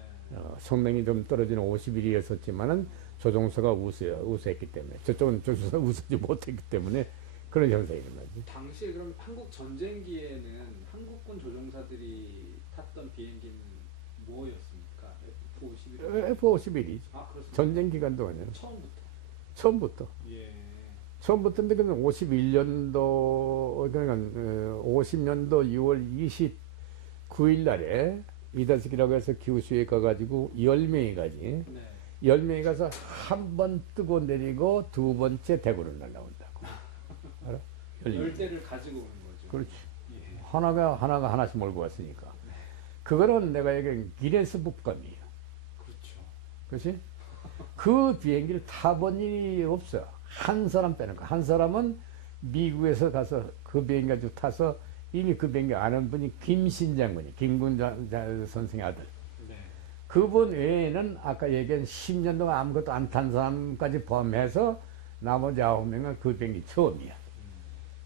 성능이 좀 떨어지는 51이었었지만은 조종사가 우수했기 때문에 저쪽은 조종사가 우수하지 못했기 때문에 그런 현상이 일어나지. 당시에 그럼 한국 전쟁기에는 한국군 조종사들이 탔던 비행기는 뭐였습니까? F-51? F-51이지. 아, 그렇습니까? 전쟁 기간 동안에는 처음부터. 처음부터. 예. 처음부터인데 그는 51년도 그러니까 50년도 6월 29일 날에 이다스키라고 해서 규슈에 가가지고 10명이 가지. 네. 10명이 가서 한 번 뜨고 내리고 두 번째 대구를 날라온다고. 알아? 10대를 가지고 오는 거죠. 그렇지. 예. 하나가 하나씩 몰고 왔으니까. 그거는 내가 얘기한 기네스 북감이에요. 그렇죠. 그렇지? 그 비행기를 타본 일이 없어. 한 사람 빼는 거. 한 사람은 미국에서 가서 그 비행기 가지고 타서 이미 그 비행기 아는 분이 김신 장군이, 김군 선생의 아들. 네. 그분 외에는 아까 얘기한 10년 동안 아무것도 안 탄 사람까지 포함해서 나머지 9명은 그 비행기 처음이야.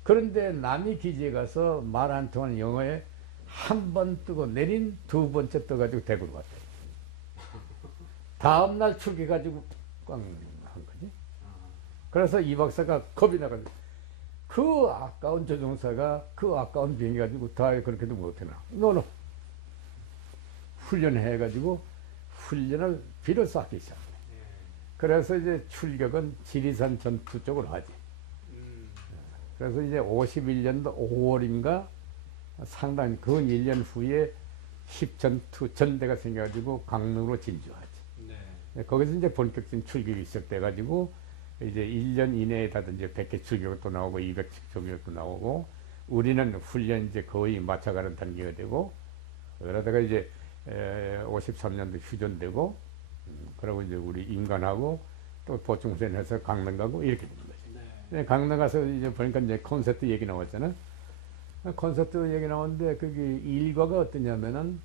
그런데 남이 기지에 가서 말 안 통하는 영어에 한 번 뜨고 내린 두 번째 떠가지고 대구로 갔대. 다음날 출기가지고 꽝 한 거지. 그래서 이 박사가 겁이 나가지고 그 아까운 조종사가 그 아까운 비행기 가지고 다 그렇게도 못해나. 너는 훈련해가지고 훈련을 비로소 하기 시작해. 예. 그래서 이제 출격은 지리산 전투 쪽으로 하지. 그래서 이제 51년도 5월인가 상당히 그 1년 후에 10전투 전대가 생겨가지고 강릉으로 진주하지. 네. 거기서 이제 본격적인 출격이 시작돼가지고 이제 1년 이내에 다들 이제 100개 출격도 나오고 200개 출격도 나오고 우리는 훈련 이제 거의 맞춰가는 단계가 되고 그러다가 이제 53년도 휴전되고 그러고 이제 우리 임관하고 또 보충선해서 강릉 가고 이렇게 되는 거지. 네. 강릉 가서 이제 보니까 이제 콘서트 얘기 나왔잖아. 콘서트 얘기 나왔는데 그게 일과가 어떠냐면은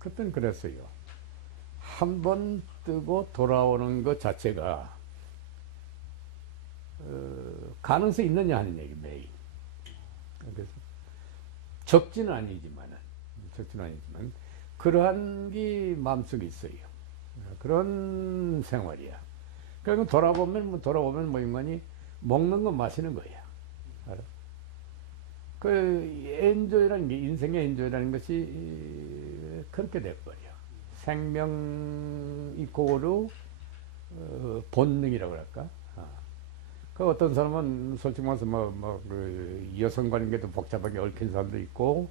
그때는 그랬어요. 한 번 뜨고 돌아오는 것 자체가 가능성이 있느냐 하는 얘기 매일. 그래서 적지는 아니지만 그러한 게 마음속에 있어요. 그런 생활이야. 그러니까 돌아오면 뭐 인간이 먹는 거 마시는 거야. 알아? 그 엔조이라는 게 인생의 엔조이라는 것이 그렇게 돼버려. 생명 이코르 본능이라고 할까? 그 어떤 사람은 솔직히 말해서 그 여성 관계도 복잡하게 얽힌 사람도 있고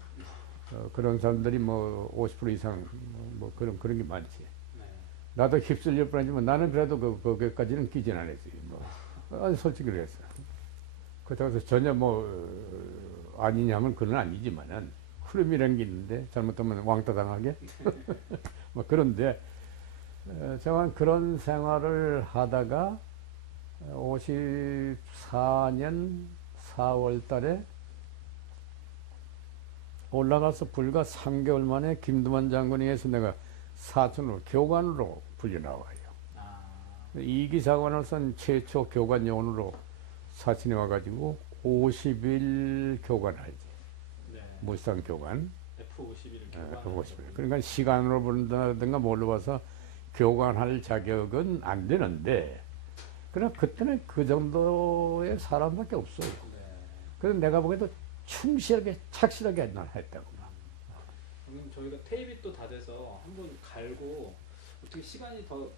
그런 사람들이 뭐 50% 이상 뭐 그런 게 많지. 네. 나도 휩쓸릴 뻔하지만 나는 그래도 거기까지는 끼진 않았지. 뭐 솔직히 그랬어. 그렇다고 해서 전혀 뭐 아니냐면 그건 아니지만은 흐름이라는 게 있는데 잘못하면 왕따 당하게. 뭐 그런데 저는 그런 생활을 하다가 54년 4월 달에 올라가서 불과 3개월 만에 김두만 장군에 의해서 내가 사천으로 교관으로 불려나와요. 이기 사관으로선 최초 교관 요원으로 사천에 와가지고 50일 교관하지. 네. 무상 교관. F-51 F-51. 그러니까 시간으로 본다든가 뭘로 봐서 교관할 자격은 안 되는데 그러나 그때는 그 정도의 사람밖에 없어요. 네. 그래서 내가 보기에도 충실하게 착실하게 난 했다고. 그럼 저희가 테이프 또 다 돼서 한번 갈고 어떻게 시간이 더